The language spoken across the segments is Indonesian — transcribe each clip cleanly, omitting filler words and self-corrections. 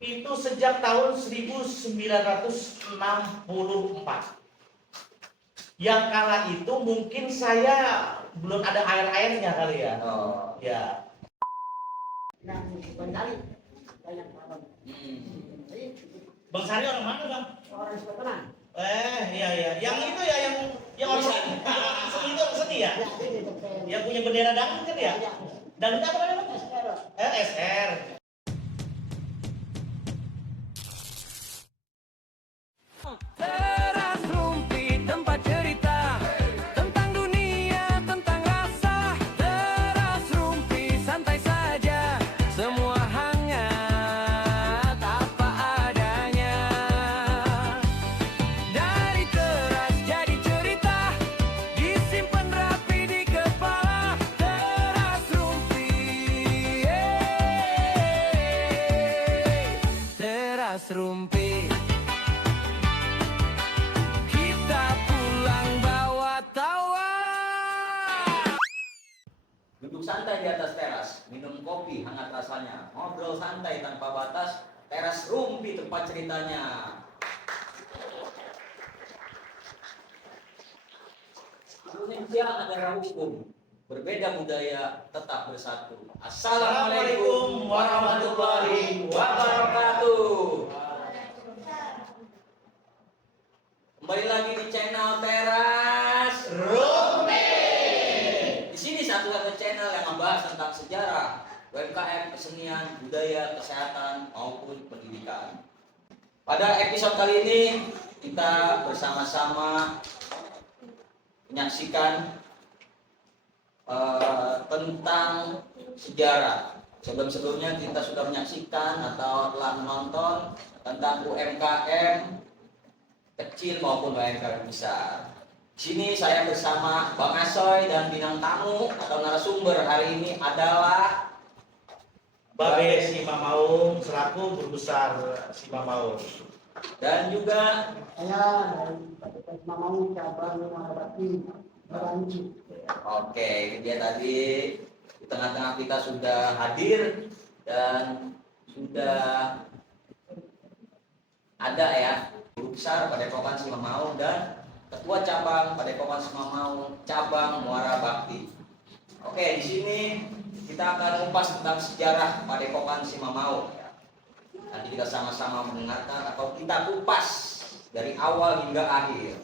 itu sejak tahun 1964. Yang kala itu mungkin saya belum ada air-airnya kali ya. Oh. Ya. Bang Sari orang mana, Bang? Orang Sumatera. Iya. Yang itu ya, yang orang seni itu orang seni ya? Yang punya bendera dangdut kan ya? Dangdut apa namanya, Bang? SR. Teras Rumpi, tempat cerita tentang dunia, tentang rasa. Teras Rumpi, santai saja, semua hangat apa adanya. Dari teras jadi cerita, disimpan rapi di kepala. Teras Rumpi, Teras Rumpi. Duduk santai di atas teras, minum kopi hangat rasanya, ngobrol santai tanpa batas, Teras Rumpi tempat ceritanya. Indonesia negara hukum, berbeda budaya, tetap bersatu. Assalamualaikum warahmatullahi wabarakatuh. Kembali lagi di channel Teras Rumpi. Di sini satu-satunya channel yang membahas tentang sejarah, UMKM, kesenian, budaya, kesehatan maupun pendidikan. Pada episode kali ini kita bersama-sama menyaksikan tentang sejarah. Sebelum-sebelumnya kita sudah menyaksikan atau telah menonton tentang UMKM kecil maupun UMKM besar. Di sini saya bersama Bang Asoy dan bintang tamu atau narasumber hari ini adalah Babe Simamaung selaku guru besar Simamaung. Dan juga Saya dari Mamau cabang Marabati Baranci. oke, dia tadi di tengah-tengah kita sudah hadir dan sudah ada ya guru besar Padepokan Simamaung dan ketua cabang Padepokan Simamaung cabang Muara Bakti. Oke, di sini kita akan mengupas tentang sejarah Padepokan Simamaung. Nanti kita sama-sama mendengarkan atau kita kupas dari awal hingga akhir.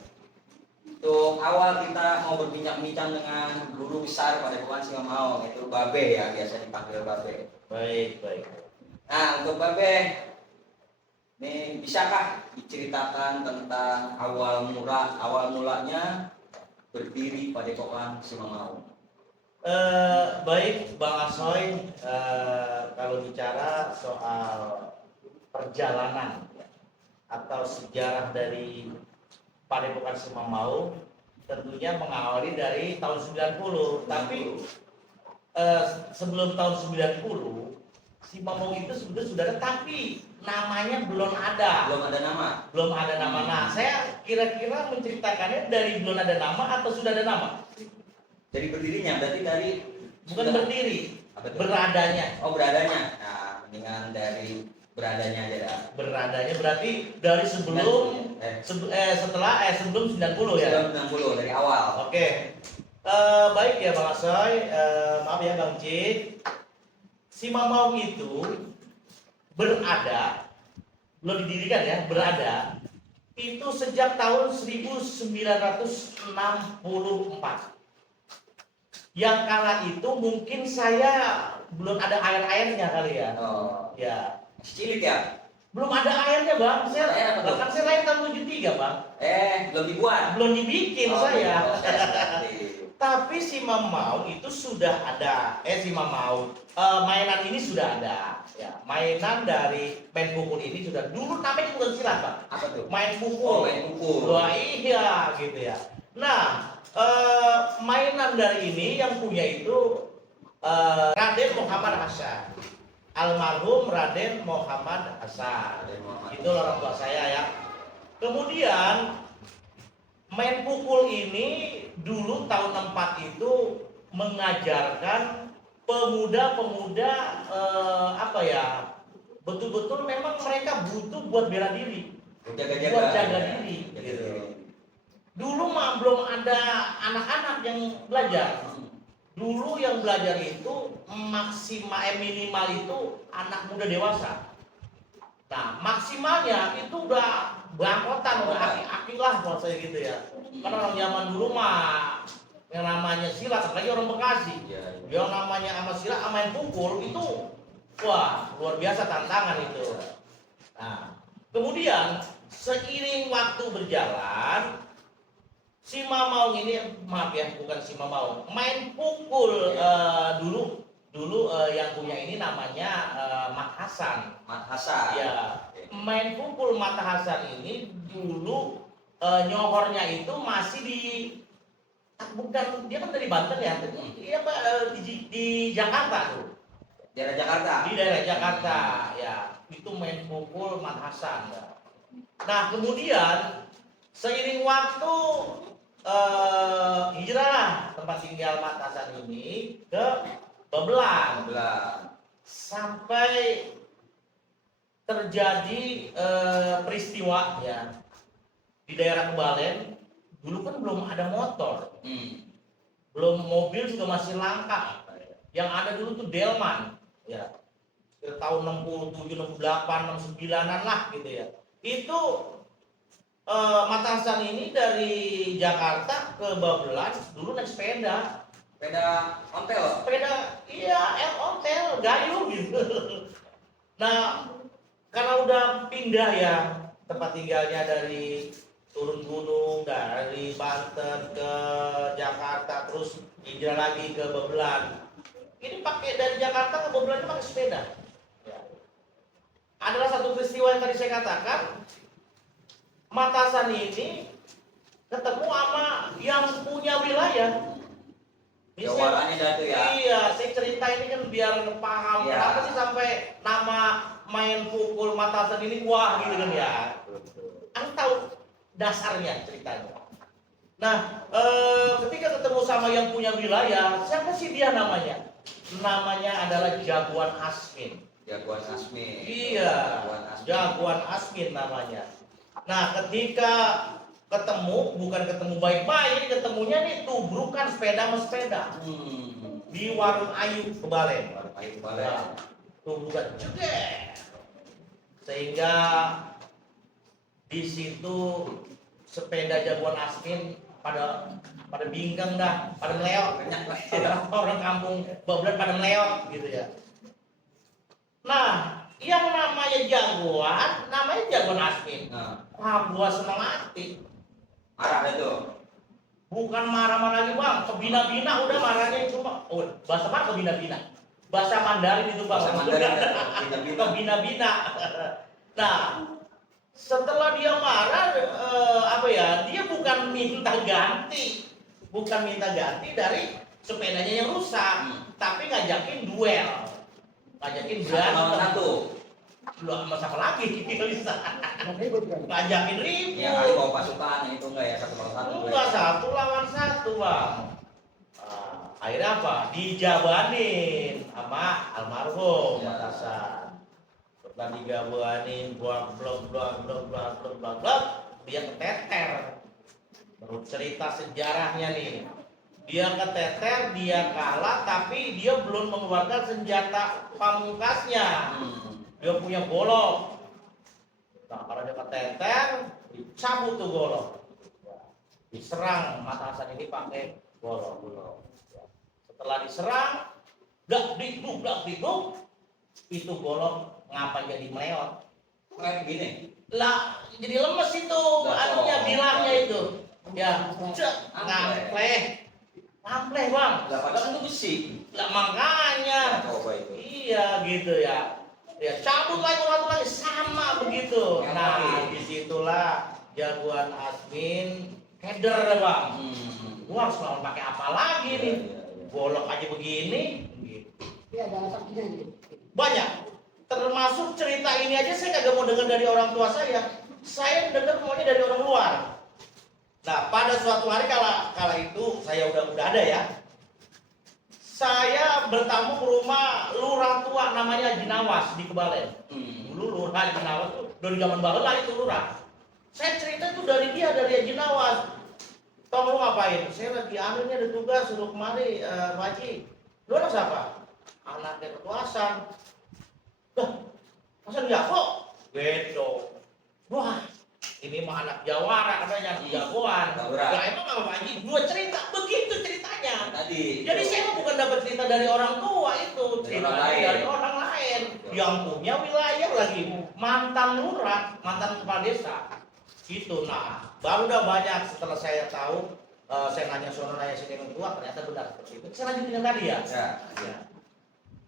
Untuk awal kita mau berbincang-bincang dengan guru besar Padepokan Simamaung, yaitu Babe ya, biasa dipanggil Babe. Baik. Nah, untuk Babe, ini bisakah diceritakan tentang awal mulanya berdiri Padepokan Simamaung? Baik Bang Asoy, kalau bicara soal perjalanan atau sejarah dari Padepokan Simamaung tentunya mengawali dari tahun 90. Tapi sebelum tahun 90 Simamaung itu sebetulnya sudah ada, tapi namanya belum ada. Belum ada nama. Nah, saya kira-kira menceritakannya dari belum ada nama atau sudah ada nama? Dari berdirinya berarti dari Bukan berdiri, beradanya. Oh, beradanya. Nah, dengan dari beradanya aja dah. Beradanya berarti dari sebelum sebelum 90 ya. Sebelum 90 dari awal. Oke. Baik ya Bang Asoy, maaf ya Bang Cid. Simamaung itu berada, belum didirikan ya, berada itu sejak tahun 1964. Yang kala itu mungkin saya belum ada air-airnya kali ya. Oh, Ya. cilik ya? Belum ada airnya Bang. Air apa tuh? Bahkan saya lahir tahun 73 Bang. Belum dibuat. Belum dibikin Oh, saya. ngerti. Tapi Simamaung itu sudah ada. Simamaung mainan ini sudah ada. Ya, mainan dari main pukul ini sudah dulu namanya bukan silat Bang. Apa tuh? Main pukul. Oh, main pukul. Wah iya gitu ya. Nah, mainan dari ini yang punya itu Raden Muhammad Hasan. Almarhum Raden Muhammad Hasan. Itu orang tua saya ya. Kemudian main pukul ini dulu tahun 64 itu mengajarkan pemuda-pemuda betul-betul memang mereka butuh buat bela diri, Jaga-jaga. buat jaga diri. Jaga Gitu. diri. Dulu mah belum ada anak-anak yang belajar. Dulu yang belajar itu minimal itu anak muda dewasa. Nah, maksimalnya itu udah bangkotan, udah aki-aki lah kalau saya gitu ya. Karena orang zaman dulu mah yang namanya silat, apalagi orang Bekasi, Iya, iya. yang namanya sama silat sama main pukul itu, wah luar biasa tantangan itu. Nah, kemudian seiring waktu berjalan, si Mamaung ini, maaf ya, bukan si Mamaung, main pukul dulu yang punya ini namanya Mat Hasan. Mat Hasan. Ya, main pukul Mat Hasan ini dulu nyohornya itu masih bukan, dia kan dari Banten ya, dia di Jakarta tuh. Daerah Jakarta. Di daerah Jakarta, ya, itu main pukul Mat Hasan. Ya. Nah, kemudian seiring waktu hijrah lah tempat tinggal Mat Hasan ini ke Babelan. Sampai terjadi peristiwa ya di daerah Kebalen. Dulu kan belum ada motor, belum, mobil juga masih langka. Yang ada dulu tuh Delman, ya, tahun 67, 68, 69-an lah gitu ya. Itu Mat Hasan ini dari Jakarta ke Babelan dulu naik sepeda. Sepeda ontel. Sepeda, iya, ontel, gayung gitu. Nah, karena udah pindah ya tempat tinggalnya dari turun gunung dari Banten ke Jakarta, terus hijrah lagi ke Babelan. Ini pakai dari Jakarta ke Babelan pakai sepeda. Ya. Adalah satu peristiwa yang tadi saya katakan, Mat Hasan ini ketemu sama yang punya wilayah. Jawabannya dah tuh ya. Iya, saya cerita ini kan biar paham Ya. kenapa sih sampai nama main pukul Mat Hasan ini wah gitu kan ya. Anda tahu dasarnya ceritanya. Nah, ketika ketemu sama yang punya wilayah, siapa sih dia namanya? Namanya adalah Jagoan Asmin. Jagoan Asmin. Iya, Jagoan Asmin namanya. Nah, ketika ketemu, bukan ketemu baik-baik, ketemunya nih tubrukan sepeda sama sepeda di Warung Ayu Kebalen. Nah, tubrukan juga, sehingga di situ sepeda Jagoan Asmin pada bingkang dah, pada meleot, orang kampung Babelan pada meleot gitu ya. Nah, yang namanya Jagoan, namanya Jagoan Asmin. Wah, gua seneng hati. Marah itu. Bukan marah-marah lagi bang, kebina-bina udah marahnya itu bang. Oh, bahasa apa kebina-bina? Bahasa Mandarin itu bang. Bahasa Mandarin itu, Kebina-bina. Nah, setelah dia marah, dia bukan minta ganti, dari sepedanya yang rusak, tapi ngajakin duel, ngajakin berantem. Satu. Lu sama siapa lagi? Bisa. Ribut kan? Ngajakin ribut. Ya kali bawa pasukan itu enggak ya 1 lawan 1. Enggak, 1 lawan 1 bang. Akhirnya apa? Dijabanin sama almarhum Ya. Mat Hasan. Setelah dijabanin, blok, dia keteter. Menurut cerita sejarahnya nih, dia keteter, dia kalah, tapi dia belum mengeluarkan senjata pamungkasnya. Dia punya golok. Nah, kalau dia keteter, dicabut tuh golok. Diserang Mat Hasan ini pakai golok. Setelah diserang, dak dikduk, itu golok ngapa jadi meleot? Kayak gini. Lah, jadi lemes itu, anunya bilangnya itu. Ya, ngampleh bang. Lah padahal itu besi. Lah makanya. Coba itu. Iya gitu ya. Ya cabut lagi sama begitu. Yang Nah, lagi. disitulah Jagoan Asmin header bang. Gua harus mau pakai apa lagi nih? Golok aja begini. Gitu. Iya, ada saksinya nih. Banyak. Termasuk cerita ini aja saya kagak mau dengar dari orang tua saya. Saya dengar maunya dari orang luar. Nah, pada suatu hari kala itu saya udah ada ya. saya bertamu ke rumah lurah tua namanya Haji Nawas di Kebalen. Dulu lurah Haji Nawas tuh dari zaman baheula itu lurah. Saya cerita tuh dari dia, dari Haji Nawas. Tong lu ngapain? Saya lagi anu ini ada tugas suruh kemari, Pak Haji. Lu anak siapa? Anaknya ketua Hasan. Dah, Hasan Jako? Gitu. Wah, ini mah anak Jawara katanya, jagoan. Jawara. Lah emang apa Pak Haji? Dua cerita, begitu ceritanya. Tadi. Jadi saya mah bukan dapat cerita dari orang tua itu, cerita orang lain. dari orang lain yang punya wilayah lagi, mantan lurah, mantan kepala desa. Gitu. Nah, baru udah banyak setelah saya tahu, saya nanya sono nanya sini yang tua, ternyata benar seperti itu. Saya lanjutin yang tadi ya. Ya.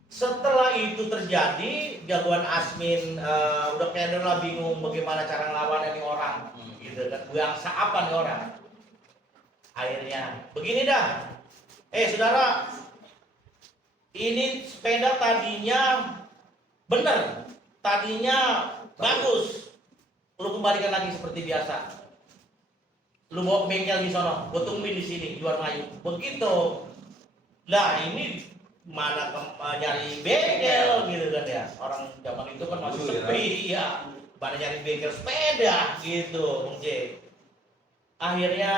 Setelah itu terjadi, jagoan Asmin udah kayak udah bingung bagaimana cara ngelawan ini orang, gitu kan? Bangsa apa nih orang? Akhirnya begini dah. Saudara, ini sepeda tadinya bener, tadinya bagus. Lu kembalikan lagi seperti biasa. Lu bawa ke bengkel di sono, gua tungguin di sini jual mayu. Begitu. Lah ini mana nyari bengkel gitu kan ya. Orang zaman itu kan masih sepi ya. Mana nyari bengkel sepeda gitu, Bung J. Akhirnya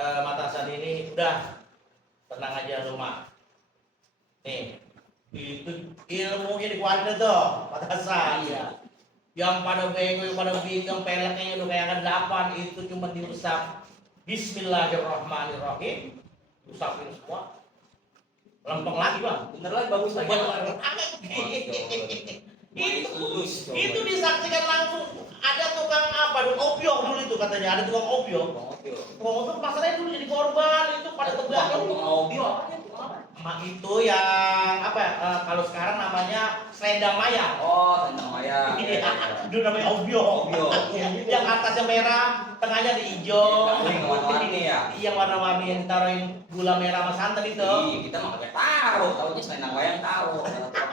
Matasan ini udah tenang aja rumah. Nih, itu ilmunya dikuatin tuh, Matasan. Iya. Yang pada bengkel, yang pada bingung, peleknya udah kayak ada 8 itu cuma diusap. Bismillahirrahmanirrahim. Usapin semua. Lempeng lagi bang. Bener lagi, bagus lagi. Itu disaksikan langsung. Ada tukang apa? Opiok dulu itu katanya. Ada tukang opiok. Tukang opiok masalahnya dulu jadi korban itu pada tegang. Mak itu yang apa ya? Kalau sekarang namanya selendang maya. Oh, selendang maya. Dulu namanya opiok. Yang atasnya merah, tengahnya di hijau. Yang warna-warni ya. Iya warna-warni yang ditaruhin gula merah sama santan itu. Iya, kita mah kagak tahu, tahunya selendang maya yang tahu.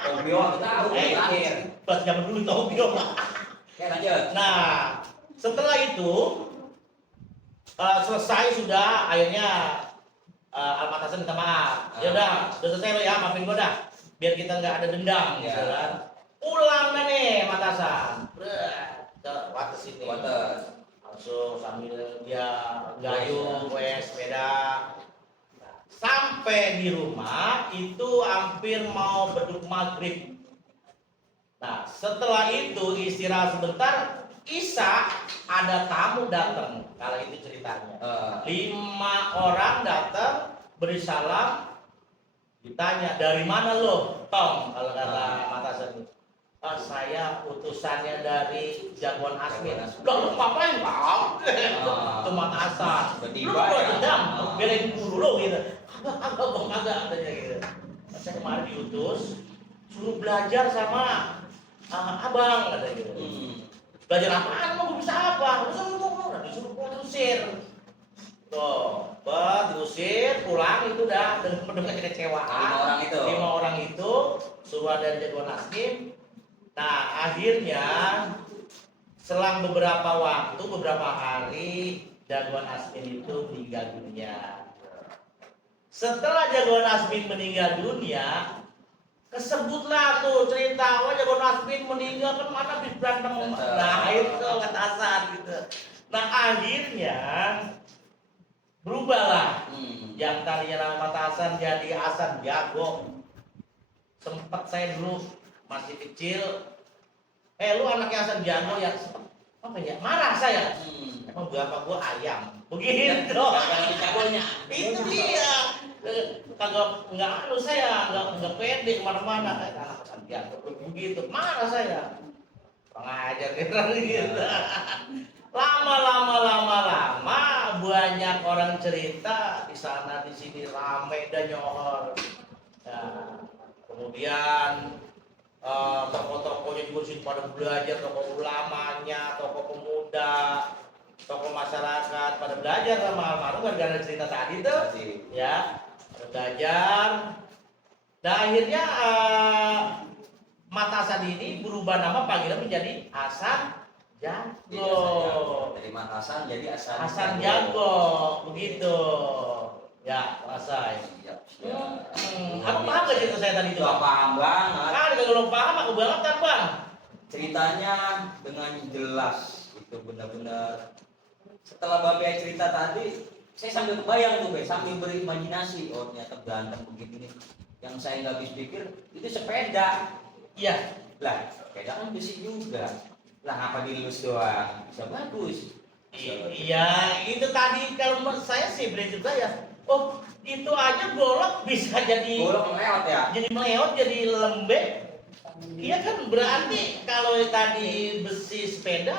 Tobio kita tahu terakhir. Pas zaman dulu itu opiok. Oke, lanjut. Nah, setelah itu selesai sudah, akhirnya Al-Matasan minta maaf. Ya udah selesai lo ya, maafin gua dah. Biar kita nggak ada dendam gitu kan. Pulang nih Matasan. Ke Wates ini. Wates. Langsung sambil dia gayung, gue sepeda. Nah, sampai di rumah itu hampir mau beduk maghrib. Nah, setelah itu istirahat sebentar, Isa ada tamu datang. Kalau itu ceritanya. 5 orang datang beri salam, ditanya dari mana lo, Tom? Kalau kata Matasan, saya utusannya dari jagoan Asmin. Lo ngapain Pak? Itu Matasan. Lu kok dendam? Belain guru lo gitu. Agak katanya gitu. Saya kemarin diutus suruh belajar sama abang katanya gitu. Belajar apaan? Mau bisa apa? Disuruh diusir. Tuh, diusir, pulang itu udah dengan kekecewaan. 5 orang itu suruh dari jagoan Asmin. Nah, akhirnya selang beberapa waktu, beberapa hari, jagoan Asmin itu meninggal dunia. Setelah jagoan Asmin meninggal dunia, kesebutlah tuh cerita, wah jagoan Asmin meninggal kan mana habis berantem. Nah itu ketasan gitu. Nah akhirnya berubahlah. Yang tadinya nama Matasan jadi Hasan Jago. Sempat saya dulu masih kecil, lu anaknya Hasan Jago ya, apa ya? Marah saya. Emang bapak gua ayam. Begitu. Itu dia. Kagak nggak saya nggak pede kemana-mana anak Hasan Jago begitu. Marah saya. Pengajar gitu. Lama banyak orang cerita di sana di sini ramai dan nyohor. Nah, kemudian tokoh-tokohnya juga sih pada belajar, tokoh ulamanya, tokoh pemuda, tokoh masyarakat pada belajar sama almarhum gara-gara cerita tadi tuh, ya belajar. Dan akhirnya Matasan ini berubah nama panggilan menjadi Hasan Jago. Dari Matasan jadi Hasan Jago, begitu. Ya, Bang Asoy. Siap, siap. Aku paham gak cerita saya tadi itu? Gak paham banget. Kan kalau paham aku banget kan Bang. Ceritanya dengan jelas itu benar-benar. Setelah Babe cerita tadi, saya sambil kebayang tuh, sambil berimajinasi. Oh ternyata berantem begini nih. Yang saya nggak habis pikir itu sepeda. Iya. Lah, sepeda kan besi juga. Lah ngapa dilus doang? Bisa bagus. Iya, itu tadi kalau menurut saya sih prinsip saya. Oh, itu aja bolong bisa jadi Bolong lewat ya? jadi meleot, jadi lembek. Iya kan berarti kalau tadi besi sepeda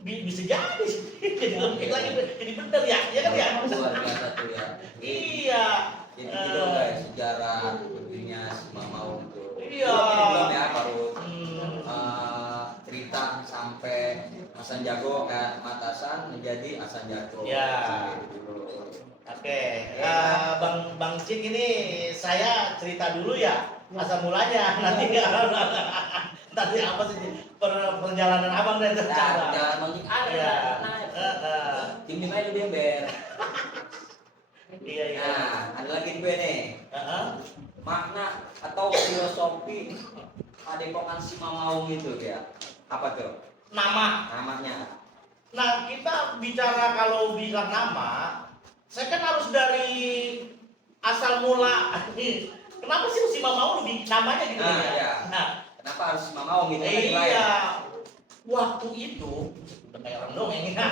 bisa jadi jadi lembek lagi, jadi bener ya, iya kan ya? Luar biasa tuh ya. Iya. Jadi gitu guys, sejarah berdirinya si Mamau itu. Iya. Belum ya baru Hmm. cerita sampai Hasan Jago Matasan menjadi Hasan Jago. Ya. Sampai dulu. Oke, Bang Cik ini saya cerita dulu ya asal mulanya nanti nanti apa sih perjalanan abang dan Nah, cara. jangan mengik ada. Iya. Nah, tim lima itu dia ber. Iya iya. Nah, ada lagi gue nih. Makna atau filosofi Padepokan si Mamaung itu ya. Apa tuh? Nama. Namanya. Nah kita bicara kalau bilang nama, saya kan harus dari asal mula. Kenapa sih si Mamau lebih namanya gitu Nah, ya? iya. Nah, Kenapa harus si Mamaung gitu? iya. Waktu itu udah kayak orang dongeng. Ya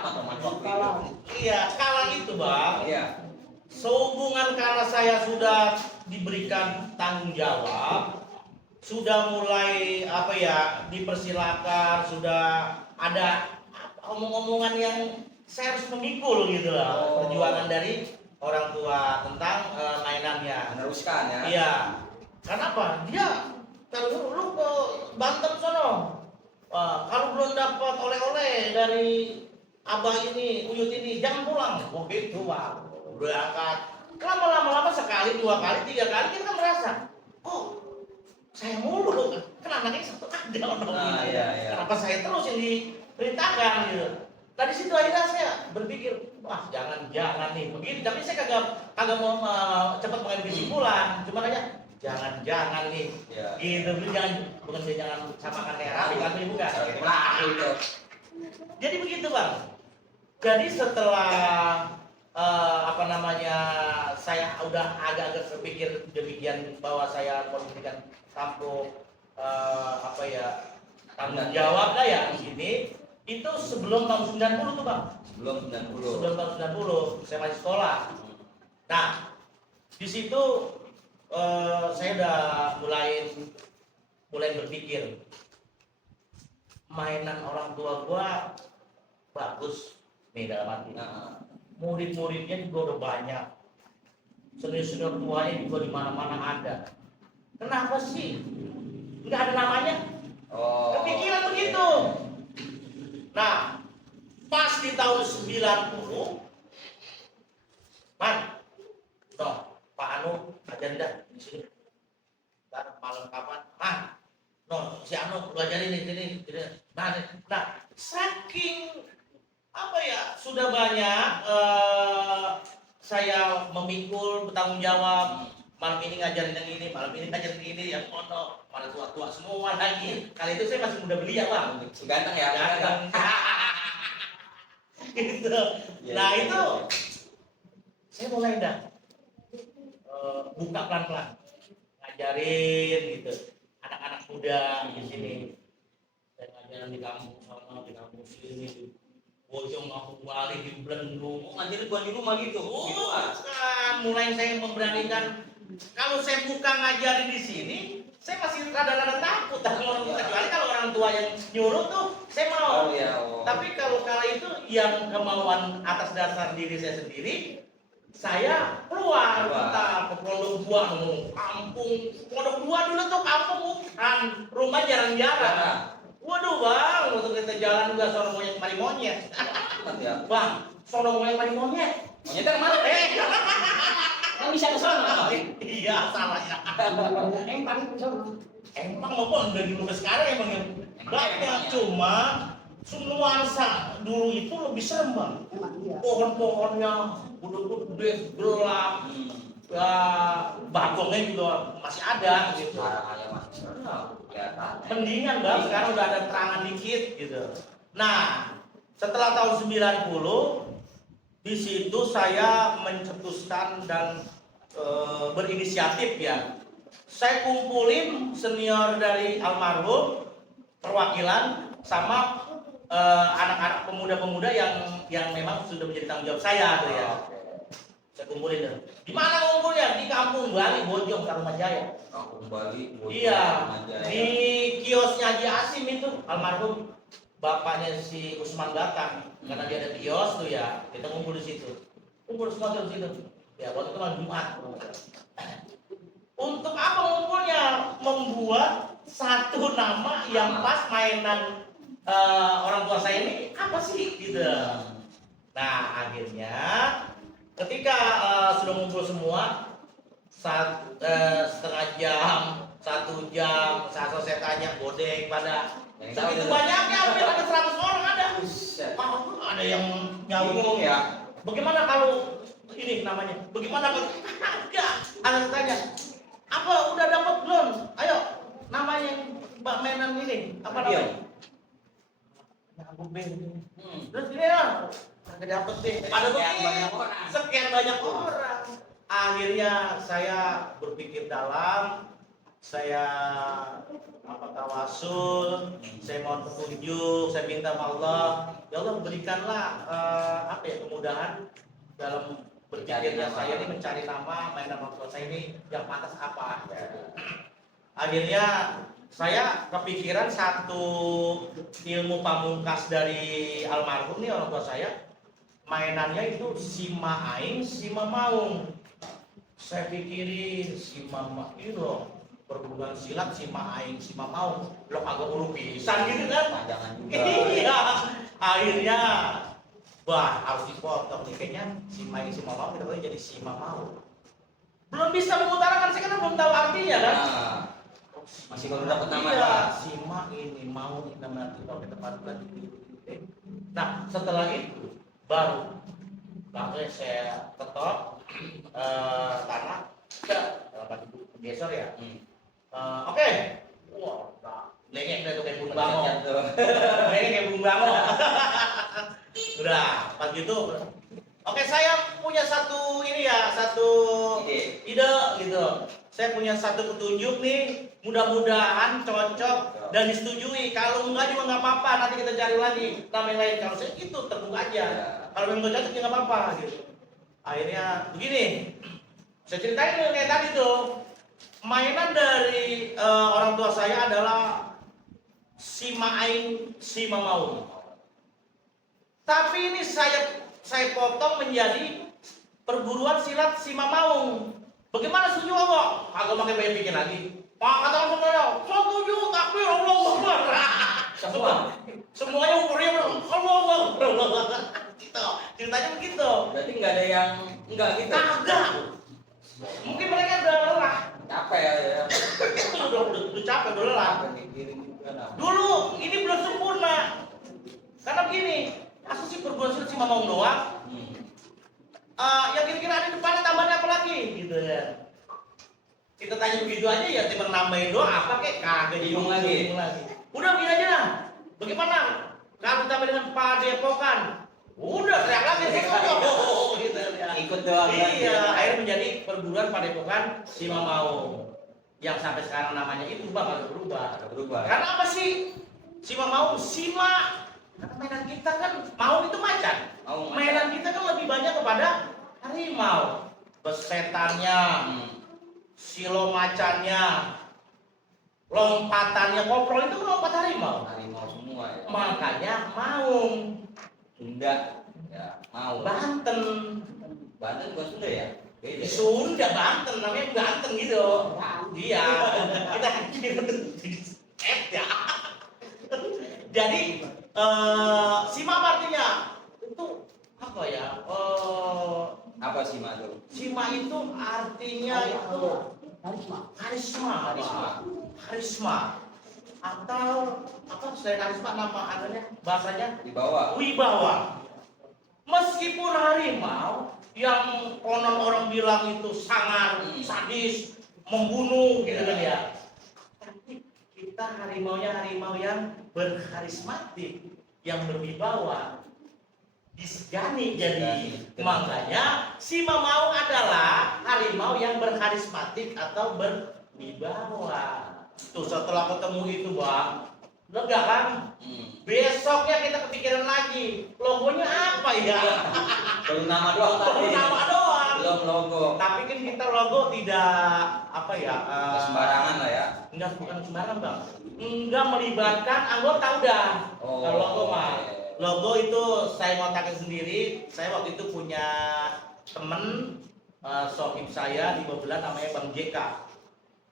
apa teman waktu itu? Iya, kala itu bang. Iya. Sehubungan karena saya sudah diberikan tanggung jawab, sudah mulai apa ya dipersilakan, sudah ada omong-omongan yang saya harus memikul gitu lah, perjuangan dari orang tua tentang mainannya. Meneruskan ya. Iya. Kenapa? Dia kalau lu ke Banten sono, kalau belum dapat oleh-oleh dari abah ini, uyut ini, jangan pulang. Oh gitu bang. Berangkat. Lama-lama sekali, 2 kali, 3 kali kita kan merasa, oh saya mulu kan anaknya satu aja orang ini. Iya, iya. Kenapa saya terus yang diperintahkan gitu. Nah di situ akhirnya saya berpikir, wah jangan nih begini. Tapi saya kagak mau cepat mengambil kesimpulan. Cuma aja jangan nih. Iya. Gitu, bukan jangan samakan kayak rapi, kan bukan. Pelaku itu. Jadi begitu bang. Jadi setelah saya udah agak-agak terpikir demikian bahwa saya memberikan tampuk tanggung jawab lah ya di sini. Itu sebelum tahun 90 tuh bang. Sebelum 90. Sebelum tahun 90 saya masih sekolah. Nah di situ saya udah mulai berpikir mainan orang tua gua bagus nih dalam arti. Nah, Murid-muridnya juga udah banyak, senior-senior tuanya juga di mana-mana ada. Kenapa sih nggak ada namanya? oh. Kepikiran begitu. Nah, pas di tahun 90, man, toh Pak Anu ajarin dah di sini. Ntar malam kapan? Si Anu lu ajarin di sini. Nah, saking sudah banyak saya memikul bertanggung jawab, malam ini ngajarin yang ini, malam ini ngajarin yang ini, yang mono, malah tua-tua semua lagi. Kali itu saya masih muda belia bang, Ganteng ya. ganteng. Gitu. Nah itu saya mulai buka pelan-pelan, ngajarin gitu anak-anak muda di sini. Saya ngajarin di kampung sana, di kampung sini. Bojong aku balik di Belendung. Ngajarin gua di rumah gitu. Gitu Kan mulai saya memberanikan. Kalau saya buka ngajarin di sini, saya masih rada-rada takut kecuali kalau orang tua yang nyuruh tuh saya mau. Tapi kalau kala itu yang kemauan atas dasar diri saya sendiri, saya keluar ke Pondok Dua, kampung Pondok Dua dulu tuh kampung bukan rumah jarang-jarang. Waduh bang, waktu kita jalan juga sono monyet mari monyet. Bang, sono monyet mari monyet. Monyetnya kemana? Kan bisa ke sana. Iya salah ya. Empang ke sana. Emang mau dari dulu ke sekarang emang yang banyak, cuma nuansa dulu itu lebih serem bang. Pohon-pohonnya udah gede, gelap, ya bagongnya juga masih ada gitu. Larangannya masih kelihatan. Mendingan bang, sekarang udah ada terangan dikit gitu. Nah, setelah tahun 90 di situ saya mencetuskan dan berinisiatif ya. Saya kumpulin senior dari almarhum, perwakilan sama anak-anak pemuda-pemuda yang memang sudah menjadi tanggung jawab saya tuh ya. Saya kumpulin tuh. Di mana ngumpulnya? Di Kampung Bali, Bojong, Tarumajaya. Kampung Bali, Iya, di kiosnya Haji Asim itu almarhum bapaknya si Usman Batang. Karena dia ada kios tuh ya, kita ngumpul di situ. Kumpul semua di situ. Ya, waktu itu malam Jumat. Untuk apa ngumpulnya? Membuat satu nama yang pas mainan orang tua saya ini apa sih gitu. Nah, akhirnya ketika sudah ngumpul semua setengah jam, 1 jam, saya selesai tanya bodeng pada segitu banyaknya, hampir ada 100 orang ada. Ada yang nyambung ya. Bagaimana kalau ini namanya? Bagaimana kalau enggak? Ada tanya, apa udah dapat belum? Ayo, namanya Mbak mainan ini apa namanya? Aku bingung. Terus ini ya, nggak dapet deh. Ada sekian banyak orang. Akhirnya saya berpikir dalam, saya tawasul, saya mohon petunjuk, saya minta sama Allah, ya Allah berikanlah kemudahan dalam berpikirnya saya ini mencari nama mainan orang tua saya ini yang pantas apa. Akhirnya saya kepikiran satu ilmu pamungkas dari almarhum nih orang tua saya, mainannya itu Sima Aing, Sima Maung. Saya pikirin Sima ini loh, perguruan silat Sima Aing, Sima Maung, lo agak urut pisan gitu kan? Jangan juga. Iya. Akhirnya, wah harus dipotong nih kayaknya Sima Aing, Sima Maung kita jadi Sima Maung. Belum bisa mengutarakan, saya kan belum tahu artinya kan? Nah, masih baru dapat nama. Iya, Sima ini mau kita nanti kalau kita lagi. Nah, setelah itu baru saya ketok tanah, geser ya. Oke. Wah, lengek deh tuh kayak Bung Bango. Lengek kayak Bung Bango. Udah, pas gitu. Oke, saya punya satu ide gitu. Saya punya satu petunjuk nih, mudah-mudahan cocok dan disetujui. Kalau enggak juga nggak apa-apa, nanti kita cari lagi nama yang lain. Kalau saya itu terbuka aja. Kalau memang nggak cocok ya nggak apa-apa gitu. Akhirnya begini, saya ceritain kayak tadi tuh. Mainan dari orang tua saya adalah Sima Aing, Sima Maung. Tapi ini saya potong menjadi perguruan silat Sima Maung. Bagaimana setuju Allah? Aku pakai banyak bikin lagi. Pak kata orang saya, setuju takbir Allah Akbar. Semuanya umurnya Allah Akbar. Gitu. Ceritanya begitu. Berarti nggak ada yang enggak gitu. Kagak. Mungkin mereka udah lelah. Capek ya. Udah capek, udah lelah. Dulu ini belum sempurna. Karena begini, asal sih perguruan silat Sima Maung doang. Yang kira-kira ada di depannya tambahnya apa lagi gitu ya. Kita tanya begitu aja ya, tiba nambahin doang apa kek kagak bingung lagi. Udah begini aja lah. Bagaimana kalau tambah dengan Padepokan? Udah teriak lagi gitu ya. Ikut doang. Iya, akhirnya menjadi perguruan Padepokan Sima Maung. Yang sampai sekarang namanya itu agak berubah. Karena apa sih? Sima Maung, Sima. Karena mainan kita kan Maung itu macan. Mainan kita kan lebih banyak kepada harimau. Besetannya, silo macannya, lompatannya koprol itu kan lompat harimau. Harimau semua ya. Makanya Maung. Sunda ya, mau. Banten Bukan Sunda ya? Beda. Sunda, Banten namanya Banten gitu. Iya. Kita ya. Jadi Sima artinya itu apa ya? Apa sih Madu? Sima itu artinya itu karisma. Atau apa dari karisma nama adanya bahasanya Di bawah. wibawa. Meskipun harimau yang konon orang bilang itu sangar, sadis, membunuh gitu kan ya. Tapi kita harimaunya harimau yang berkarismatik, yang berwibawa, disegani jadi. Makanya si Mamaung adalah harimau yang berkarismatik atau berwibawa. Tuh setelah ketemu itu bang, lega kan? Besoknya kita kepikiran lagi, logonya apa ya? Baru nama doang Baru tadi. nama doang. Belum logo. Tapi kan kita logo tidak apa ya? Nggak sembarangan lah ya. Enggak, bukan sembarangan bang. Enggak melibatkan anggota udah. Oh, Kalau logo mah, oke. logo itu saya ngotakin sendiri. Saya waktu itu punya temen sohib saya di Babelan namanya Bang JK.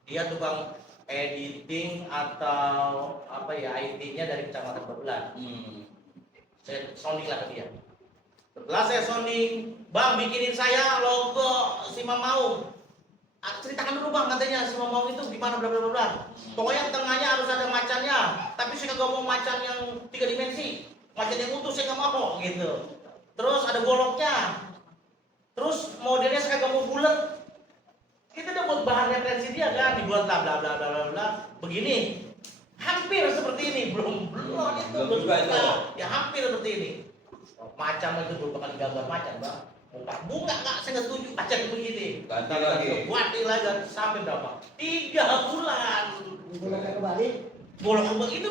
Dia tukang editing atau apa ya IT-nya dari Kecamatan Babelan. Saya sounding lah ke dia. Setelah saya sounding, bang bikinin saya logo si Mamaung. Ceritakan dulu bang katanya si Mamaung itu gimana bla bla bla. Pokoknya tengahnya harus ada macannya. Tapi saya kagak mau macan yang 3 dimensi. Macan yang utuh saya kagak mau gitu. Terus ada goloknya. Terus modelnya saya kagak mau bulat. Kita udah buat bahan referensi dia kan, dibuat bla bla bla bla bla. Begini. Hampir seperti ini, belum itu Belum juga itu. Ya hampir seperti ini. Macan itu belum bakal gambar macan, Bang. Bunga enggak, saya nggak setuju. Macan begini. Ganti lagi. Ganti lagi sampai berapa? 3 bulan. Boleh kembali. Boleh kembali itu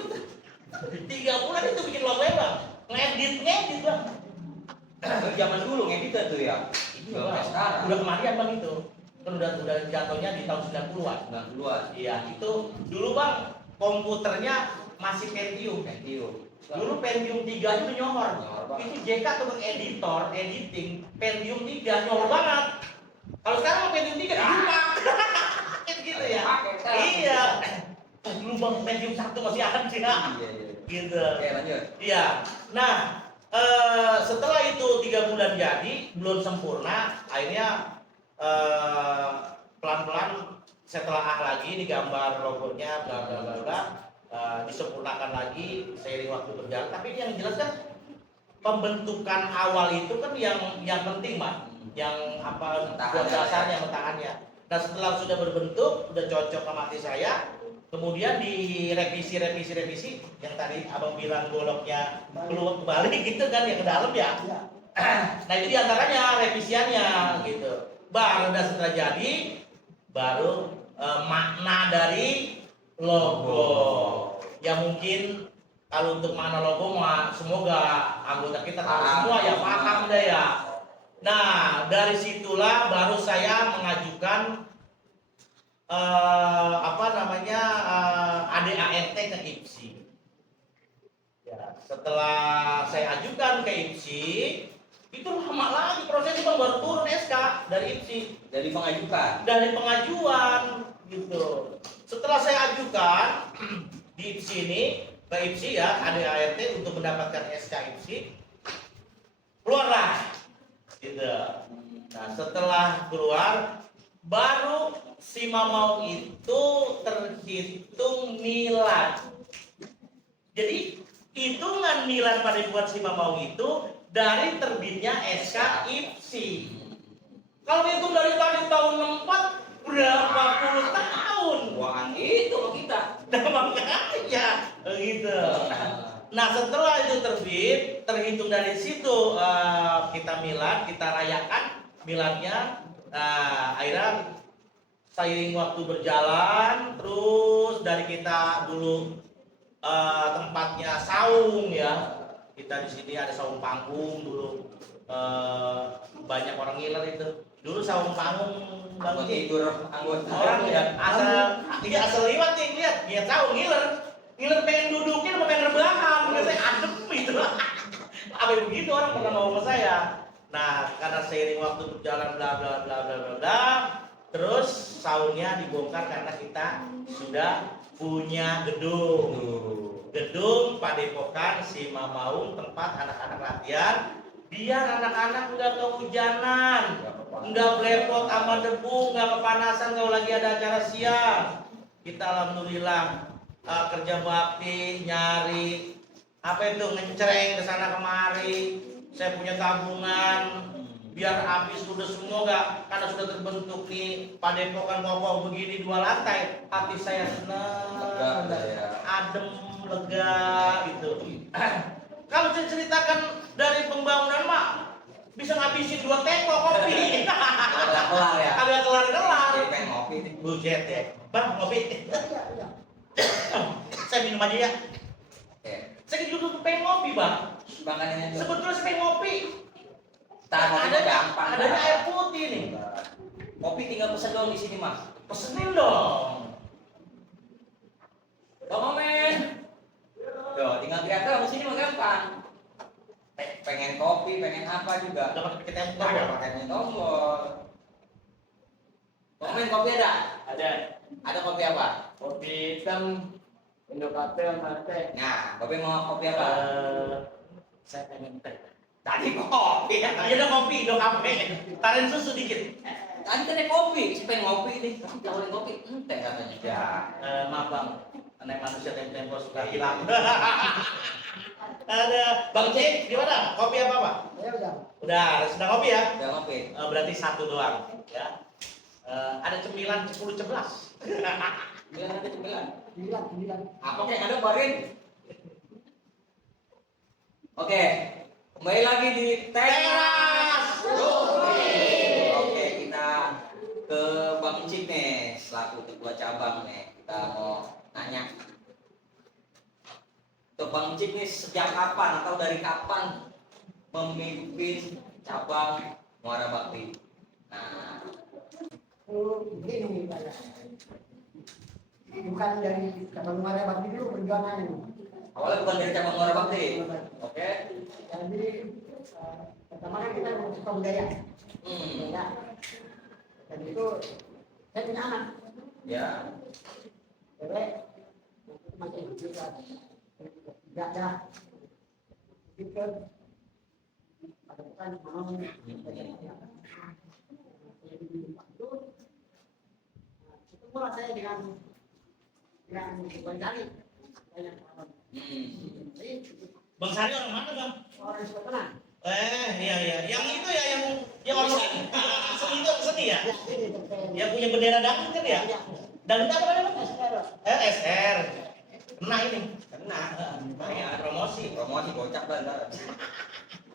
3 bulan itu bikin logo ya, Bang. Ngedit, Bang. Zaman dulu ngedit tuh ya. Belum kayak sekarang. Udah kemarin Bang itu. Kan udah jatuhnya di tahun 90-an. 90-an. Iya, itu dulu Bang komputernya masih Pentium. Dulu Pentium 3 itu nyohor. Itu JK tukang editing Pentium 3 nyohor banget. Kalau sekarang mah Pentium 3 dijual. Gitu ya. Iya. Dulu Bang Pentium 1 masih ada. Iya. Gitu. Oke, lanjut. Iya. Nah, setelah itu 3 bulan jadi belum sempurna, akhirnya pelan-pelan saya telaah lagi digambar logonya bla bla bla bla, disempurnakan lagi seiring waktu berjalan. Tapi yang jelas kan pembentukan awal itu kan yang penting Mas, yang apa buat dasarnya mentahannya. Nah setelah sudah berbentuk, sudah cocok sama hati saya, kemudian direvisi yang tadi abang bilang goloknya keluar kembali gitu kan yang ke dalam ya. Nah itu diantaranya revisiannya gitu. Baru udah setelah jadi, baru makna dari logo. Ya mungkin kalau untuk makna logo mah semoga anggota kita tahu semua ya paham deh ya. Nah dari situlah baru saya mengajukan ADART ke IPSI. Ya, setelah saya ajukan ke IPSI, itu lama lagi prosesnya Bang, baru turun SK dari IPSI. Dari pengajuan gitu. Setelah saya ajukan di IPSI ini ke IPSI ya ADART untuk mendapatkan SK IPSI, keluarlah gitu. Nah setelah keluar baru si Mamaung itu terhitung nilai. Jadi hitungan nilai pada buat si Mamaung itu dari terbitnya SK IPSI. Kalau hitung dari tahun 64 berapa puluh tahun? Wah, itu loh kita. Nah makanya gitu. Nah setelah itu terbit, terhitung dari situ kita milad, kita rayakan miladnya. Akhirnya seiring waktu berjalan, terus dari kita dulu tempatnya saung ya. Kita di sini ada saung panggung dulu, banyak orang ngiler itu. Dulu saung panggung Aku tidur anggota orang ya asal liwat nih lihat saung ngiler pengen dudukin apa pengen rebahan, saya adem gitu. Apa begitu orang pernah ngomong sama saya. Nah karena seiring waktu berjalan bla bla bla bla bla bla, terus saungnya dibongkar karena kita sudah punya gedung Padepokan si Mamaung, tempat anak-anak latihan biar anak-anak nggak kehujanan, nggak belepot sama debu, nggak kepanasan kalau lagi ada acara siang. Kita alhamdulillah kerja bakti, nyari apa itu ngecereng ke sana kemari. Saya punya tabungan biar habis sudah semua gak, karena sudah terbentuk nih padepokan kokoh begini 2 lantai, hati saya senang, adem, lega gitu. Kalau saya ceritakan dari pembangunan mah bisa ngabisin 2 teko kopi. Kelar ya. Kagak kelar-kelar. Pengen ngopi nih. Bujet ya. Bang, ngopi. Saya minum aja ya. Oke. Saya juga pengen ngopi, Bang. Makanannya juga. Sebetulnya saya pengen ngopi. Ada gampang. Adanya air putih nih. Kopi tinggal pesen doang di sini, Mas. Pesenin dong. Bang Omen. Tuh, tinggal teriak doang di sini mah gampang. Pengen kopi, pengen apa juga. Dapat pakai tempo. Ada paketnya tombol. Bang Omen, kopi ada? Ada Ada kopi apa? kopi hitam, Indo Cafe sama teh. Nah, kopi mau kopi apa? Saya pengen teh. Tadi kopi ya. Iya dong kopi, dong kafe. Tarin susu dikit. Tadi kan kopi, saya pengen ngopi nih. Tawarin kopi, teh katanya. Ya. Maaf Bang, anak manusia tempo suka hilang. Ada Bang Cik, gimana? Kopi apa Pak? Udah, sudah kopi ya? Udah ngopi. Berarti 1 doang, ya. Ada cemilan 10 11. Bilang ada cemilan. Apa yang ada barin? Oke, kembali lagi di teras. Oke, kita ke Bang Cik nih, selaku ketua cabang nih. Kita mau nanya. Untuk Bang Cik nih sejak kapan atau dari kapan memimpin cabang Muara Bakti? Nah, Begini, bukan dari cabang Muara Bakti dulu perjuangannya. awalnya bukan dari cabang Muara Bakti. Oke. Jadi pertama kan kita mau suka budaya. Ya. Dan itu saya punya anak. Ya. Cewek masih bisa tidak ada. Itu ada bukan mau itu mulai saya dengan berkali banyak orang. Bang Sari orang mana Bang? Orang suka tenang. Iya. Yang itu ya, yang orang seni itu seni ya? Yang punya bendera dangdut kan ya? Dangdut apa namanya? SR. Kena ini. Kena. Ya, promosi. Promosi kocak lah.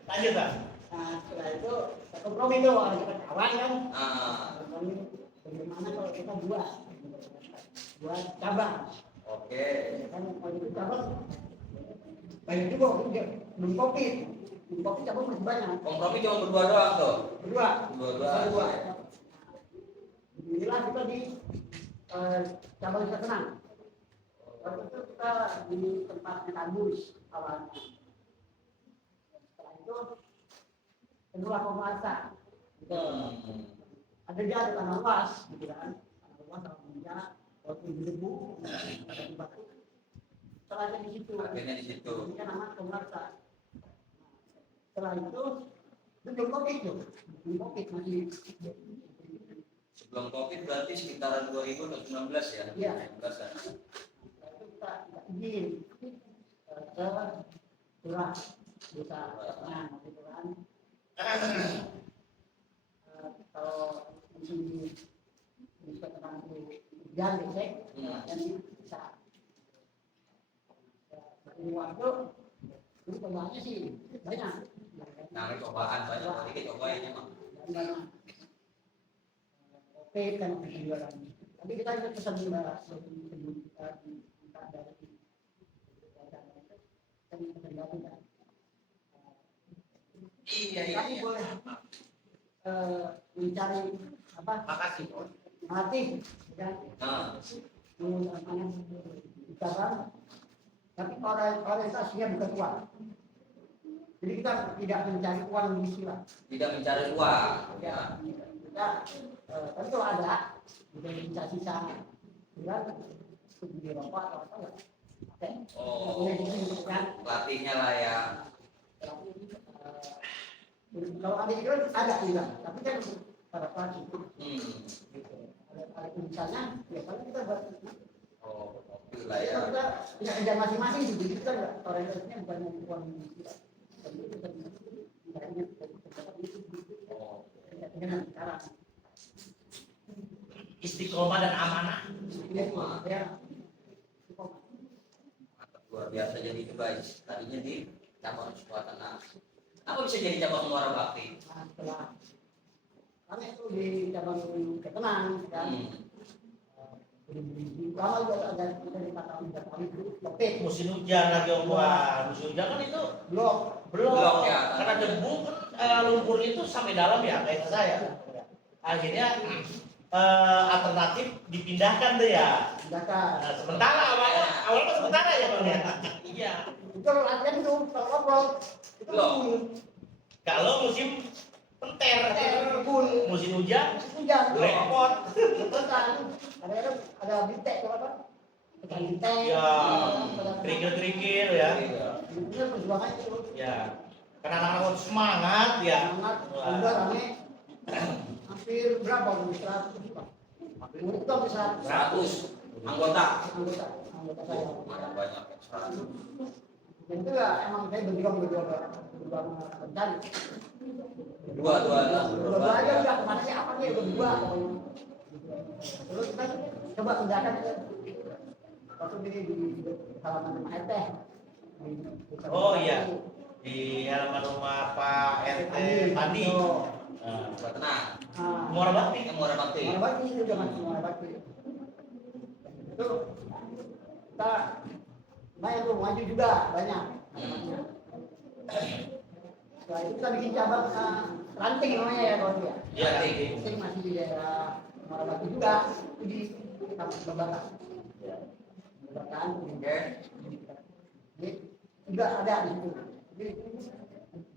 Lanjut Bang. Nah, setelah itu kompromi tuh orang kita kawan kan. Ah, Kompromi bagaimana kalau kita buat cabang. oke. Kan kalau itu cabang banyak juga belum kopi. Belum kopi cabang masih banyak. Kompromi cuma berdua doang tuh. Kedua. Dua. Inilah kita di cabang kita tenang. Waktu itu kita di tempatnya kampus awalnya. Setelah itu kedua penguasa. Ada dia ada tanah luas, gitu kan? Tanah luas sama punya waktu debu, ada di batu. Setelahnya di situ. Akhirnya di situ. Ini kan nama penguasa. Setelah itu belum covid tuh, belum covid masih. Sebelum Covid berarti sekitaran 2019 ya? Iya. 19 kan? Setelah itu kita izin ke curah desa tenang, gitu kan? Kalau di sini bisa tenang di jalan dicek, dan bisa. Ini waktu ini pembahannya sih banyak. Nah, ini cobaan banyak. Tadi kita cobain emang. Banyak. Oke, kan penjualan. Tapi kita itu pesan juga sebelum kita minta dari kan pesan dari kan. Iya. Kami boleh mencari apa? Makasih. Mati dan Nah, menggunakan cabang. Tapi orientasinya bukan uang. Jadi kita tidak mencari uang di sini. tidak mencari uang. Ya. Kita tentu ada sisa-sisa bulan untuk beli rokok atau apa enggak. Oke. Oh, Kan pelatihnya lah ya. kalau ada itu ada juga, tapi kan pada pelatih. Hmm. Ada urusannya, ya kalau kita buat Oh, oke. Itulah ya. Kita punya kerja masing-masing juga kita nggak orientasinya bukan uang kita. Dengan sekarang. Istiqomah dan amanah. Ya. Luar biasa jadi itu guys. Tadinya di cabang Sumatera Tengah. Apa bisa jadi cabang Muara Bakti? Nah, setelah kami itu di cabang Ketenang kan. Lama juga ada dari 4 tahun 3 tahun itulepet. Musim hujan lagi Om Wan. Musim hujan kan itu Blok. belum Blok ya. karena debu kan lumpur itu sampai dalam ya kayak saya. Akhirnya alternatif dipindahkan tuh ya. Tindakan. Nah, sementara awalnya sementara ya Bang ya. Iya. Itu latihan itu kalau ngobrol itu Blok. Kalau musim penter, pun musim hujan, hujan repot. kan ada bitek tuh apa? Ada bitek. Ya, kerikil-kerikil ya. Itu perjuangan itu. Ya. Karena anak-anak semangat ya. Semangat, Wah. udah rame. Hampir berapa? 100 Pak. Itu hampir 100 100 anggota. anggota saya. Mana banyak 100. Dan itu ya emang saya berjuang mencari. Dua Dua aja udah kemana sih apa nih berdua. Terus kita coba tindakan itu. Waktu di halaman rumah RT. Oh iya. Di halaman rumah Pak RT Pandi. Buat tenang. Muara Bakti. Yang Muara Bakti. Muara Bakti itu jangan Muara Bakti. Itu kita lumayan tuh maju juga banyak. Setelah itu kita bikin cabang ranting namanya ya kawan ya. Iya, Ranting masih di daerah Muara Bakti juga itu di kampus Babakan. Babakan. Oke. Jadi juga ada di situ. Jadi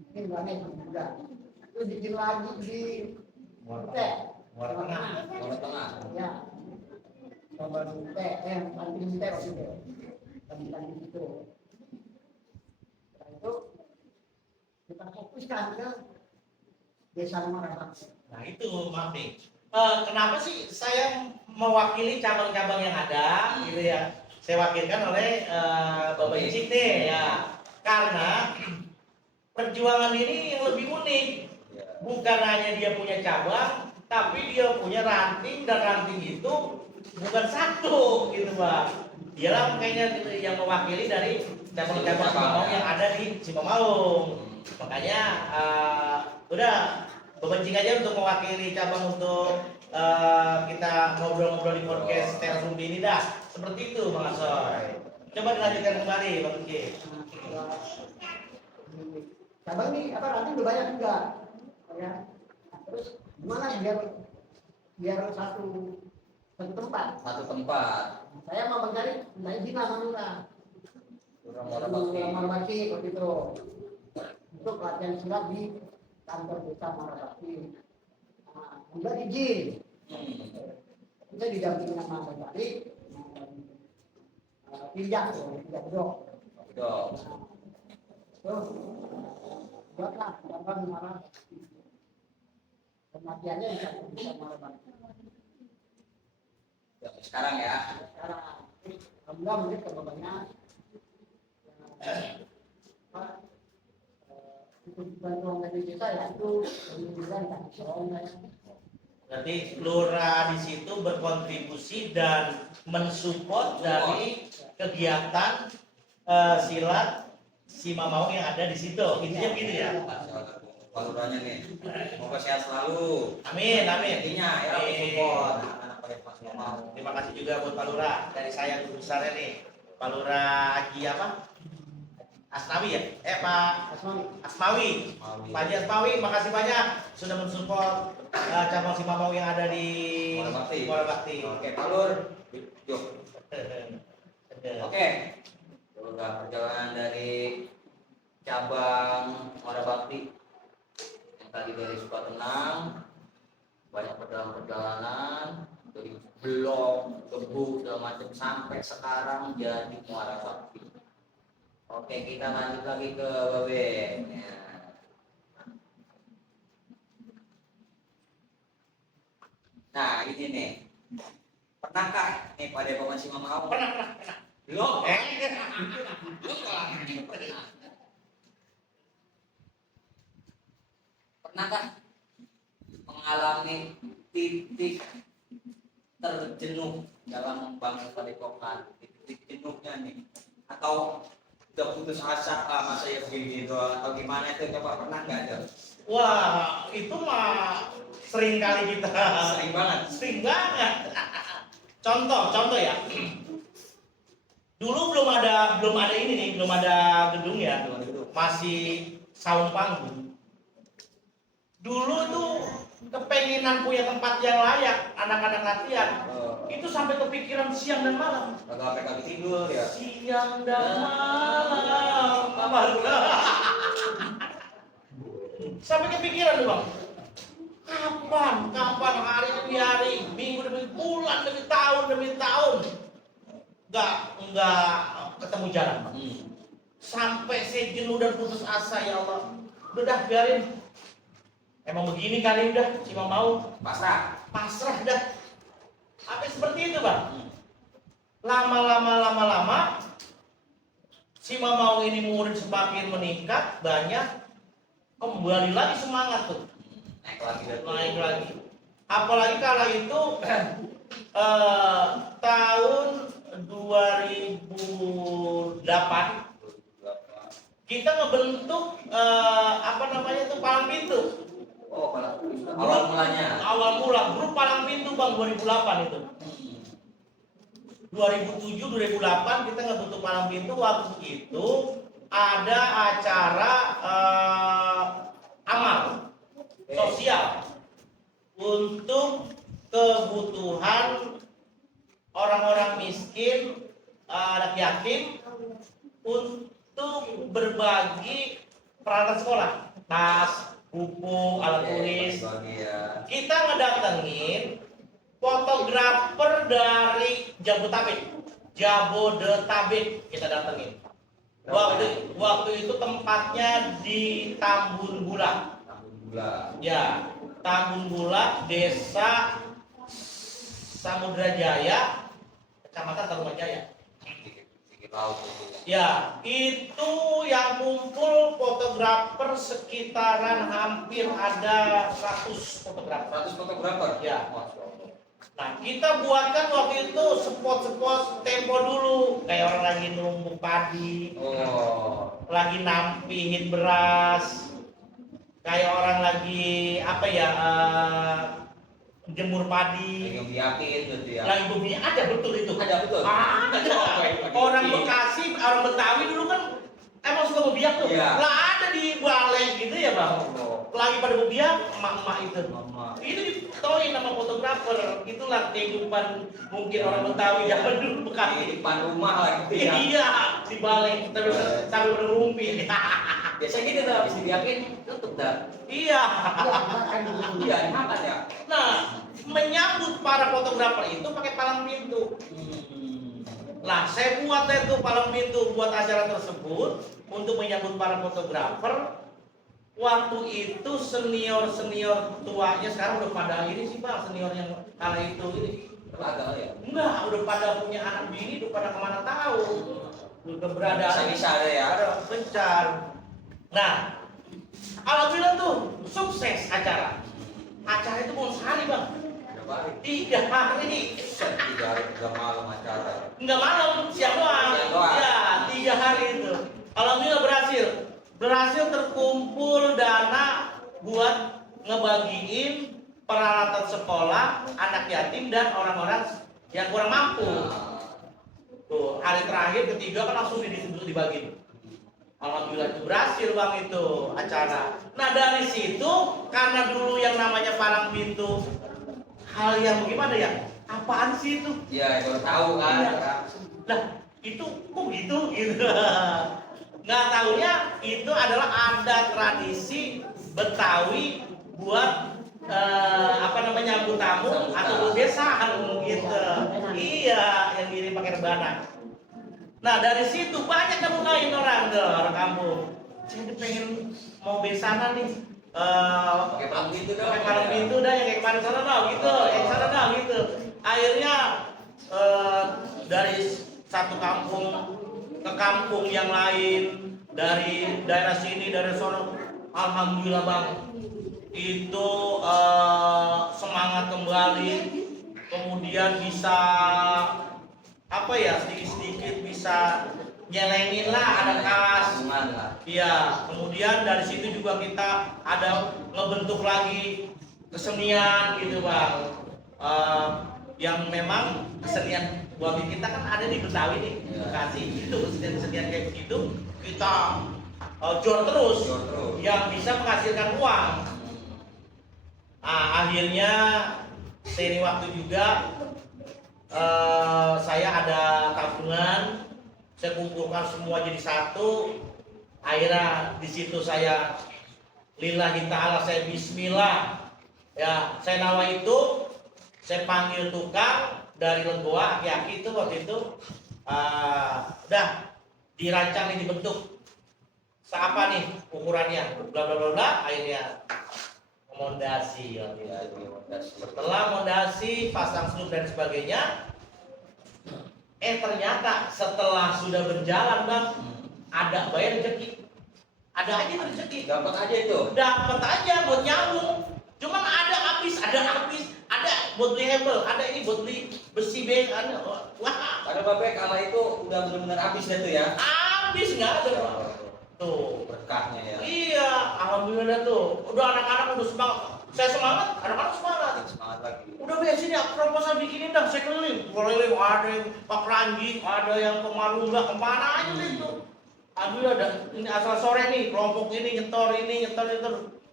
bikin rame juga. Itu bikin lagi di Teh. Muara Tengah. Muara Tengah. Ya. Cabang Teh, ranting Teh waktu itu. Ranting itu. Setelah itu kita fokuskan ke desa Muara Bakti. Nah itu Maaf nih. Kenapa sih saya mewakili cabang-cabang yang ada gitu ya? Saya wakilkan oleh Bapak Icik nih ya. Karena perjuangan ini yang lebih unik. Bukan hanya dia punya cabang, tapi dia punya ranting dan ranting itu bukan satu gitu Pak. Dialah makanya gitu, yang mewakili dari cabang-cabang Cimamaung yang ada di Cimamaung. Makanya udah bebencing aja untuk mewakili cabang untuk kita ngobrol-ngobrol di podcast Teras Rumpi ini dah. Seperti itu Bang Asoy. Coba dilanjutkan kembali Bang Icik. Cabang ini apa ranting udah banyak juga. Ya. Nah, terus gimana biar satu tempat. Satu tempat. Saya mau mencari Zina Manura. Muara Bakti. Muara Bakti waktu itu untuk latihan silat di kantor desa Muara Bakti. Nah, juga izin. Kita didampingi sama Pak Bupati. Tidak dok. Dok. Terus buatlah cabang Muara Bakti. Kematiannya bisa Muara Bakti. Ya, sekarang ya. Sekarang alhamdulillah mungkin kebanyakan untuk bantuan dari desa ya itu pemilihan kan soalnya Berarti Lurah di situ berkontribusi dan mensupport dari kegiatan silat Cimamaung yang ada di situ. Intinya gitu ya. Pak Lurahnya nih. Semoga sehat selalu. Amin, amin. Intinya ya support anak-anak Padepokan Cimamaung. Terima kasih juga buat Pak Lurah dari saya guru besarnya nih. Pak Lurah Haji apa? Asnawi ya? Pak Asmani. Asmawi. Pak Haji Asmawi, makasih banyak sudah mensupport cabang Cimamaung yang ada di Muara Bakti. Muara Bakti. Oke, Pak Lur. Yuk. Oke. Udah perjalanan dari cabang Muara Bakti yang tadi dari Sukatenang, banyak perjalanan dari blok, debu, segala macam sampai sekarang jadi Muara Bakti. Oke, kita lanjut lagi ke Babe. Ya. Nah, ini nih. Pernahkah nih Padepokan Cimamaung Pernah. Belum. Pernahkah mengalami titik terjenuh dalam membangun padepokan, titik jenuhnya nih, atau udah putus asa masa ya begini gitu, atau gimana itu, coba pernah nggak ada? Wah, itu mah sering kali kita. Sering banget. Sering banget. Contoh ya. Dulu belum ada ini nih, belum ada gedung ya. Masih saung panggung. Dulu tuh kepenginan punya tempat yang layak anak-anak latihan. Itu sampai kepikiran siang dan malam. Kagak sampai kali tidur ya. Siang dan malam. Sampai kepikiran tuh bang. Kapan hari demi hari, minggu demi bulan demi tahun, nggak ketemu jalan bang. Sampai saya jenuh dan putus asa, ya Allah. Udah biarin. Emang begini kali udah, cuma mau Pasrah. dah. Apa seperti itu bang? Lama, si Mamau ini murid semakin meningkat, banyak, kembali lagi semangat tuh, naik lagi. Apalagi kala itu tahun 2008 kita ngebentuk palang pintu. Oh, awal mulanya. Awal mula grup palang pintu bang 2008 itu. 2007-2008 kita ngebentuk palang pintu. Waktu itu ada acara amal sosial untuk kebutuhan orang-orang miskin, anak yatim, untuk berbagi peralatan sekolah, tas, buku, alat tulis. Kita ngedatengin fotografer dari Jabodetabek kita datengin. Waktu itu tempatnya di Tambun Gula. Ya, Tambun Gula, Desa Samudra Jaya, Kecamatan Tarumajaya. Ya, itu yang kumpul fotografer sekitaran hampir ada 100 fotografer. 100 fotografer? Ya. Nah, kita buatkan waktu itu spot-spot tempo dulu, kayak orang lagi numbuk padi, lagi nampihin beras, kayak orang lagi jemur padi. Lagi biakin gitu ya. Lagi bumi ada betul itu. Ada betul. Ada. Orang Bekasi, orang Betawi dulu kan emang suka bebiak tuh. Iya. Lah ada di balai gitu ya bang. Lagi pada bebiak, emak-emak itu. Itu ditoin sama fotografer. Itulah kehidupan mungkin orang Betawi zaman dulu Bekasi. Di depan rumah lagi ya. Iya, di balai sambil berumpi. Biasanya gitu tuh, habis dibiakin tutup dah. Iya. Iya, dimakan ya. Nah, menyambut para fotografer itu pakai palang pintu. Nah, saya buat itu palang pintu buat acara tersebut untuk menyambut para fotografer. Waktu itu senior tuanya sekarang udah pada ini sih bang, senior yang kala itu ini. Agak ya. Enggak, udah pada punya anak bini, udah pada kemana tahu. Udah berada. Bisa ada ya. Ada pencar. Nah, alhamdulillah tuh sukses acara. Acara itu mau sehari bang. 3 hari. 3 hari 3 malam acara. Enggak malam, siang doang. Ya, 3 hari itu. Alhamdulillah berhasil terkumpul dana buat ngebagiin peralatan sekolah anak yatim dan orang-orang yang kurang mampu. Tuh, hari terakhir ketiga kan langsung dibagi. Alhamdulillah itu berhasil bang itu acara. Nah dari situ karena dulu yang namanya palang pintu hal yang gimana ya? Apaan sih itu? Iya, baru tahu kan. Iya. Lah itu kok gitu? Nggak taunya itu adalah ada tradisi Betawi buat nyambut tamu atau bebesan gitu. Iya, yang diri pakai rebana. Nah dari situ banyak yang mulai orang kampung. Saya pengen mau besanan nih. Pakai palang pintu dah. Pakai palang pintu dah yang kayak kemarin sana gitu, yang sana gitu. Akhirnya dari satu kampung ke kampung yang lain, dari daerah sini, dari sono, alhamdulillah Bang, itu semangat kembali, kemudian bisa apa ya, sedikit-sedikit bisa nyelengin lah, ada kas. Aman lah. Iya, kemudian dari situ juga kita ada ngebentuk lagi kesenian gitu Bang. Yang memang kesenian Betawi kita kan ada di Betawi nih, Bekasi. Itu kesenian kayak begitu kita jual terus, yang bisa menghasilkan uang. Akhirnya seiring waktu juga saya ada tabungan, saya kumpulkan semua jadi satu. Akhirnya di situ saya lillahi ta'ala, saya bismillah ya, saya nawa itu, saya panggil tukang dari Lenggoa, aki-aki itu waktu itu udah dirancang nih, dibentuk seapa nih ukurannya, bla bla bla bla. Akhirnya mondasi waktu itu. Setelah mondasi, pasang slup dan sebagainya, ternyata setelah sudah berjalan Bang, ada bayar rezeki, ada aja rezeki, Dapat aja itu. dapat aja buat nyambung. Cuman ada habis, ada buat beli hebel, ada ini buat beli besi beng, ada wah Pada Bapak kala itu udah benar-benar habis itu ya. habis nggak ada Bang. Tuh Berkahnya ya. iya, alhamdulillah tuh. Udah anak-anak udah semangat, saya semangat, anak-anak semangat. Semangat lagi. Udah biasa sini proposal bikinin dah, saya keliling, ada yang Pak Ranji, ada yang ke Marunda, kemana aja deh itu. Alhamdulillah ada, ini asal sore nih, kelompok ini nyetor,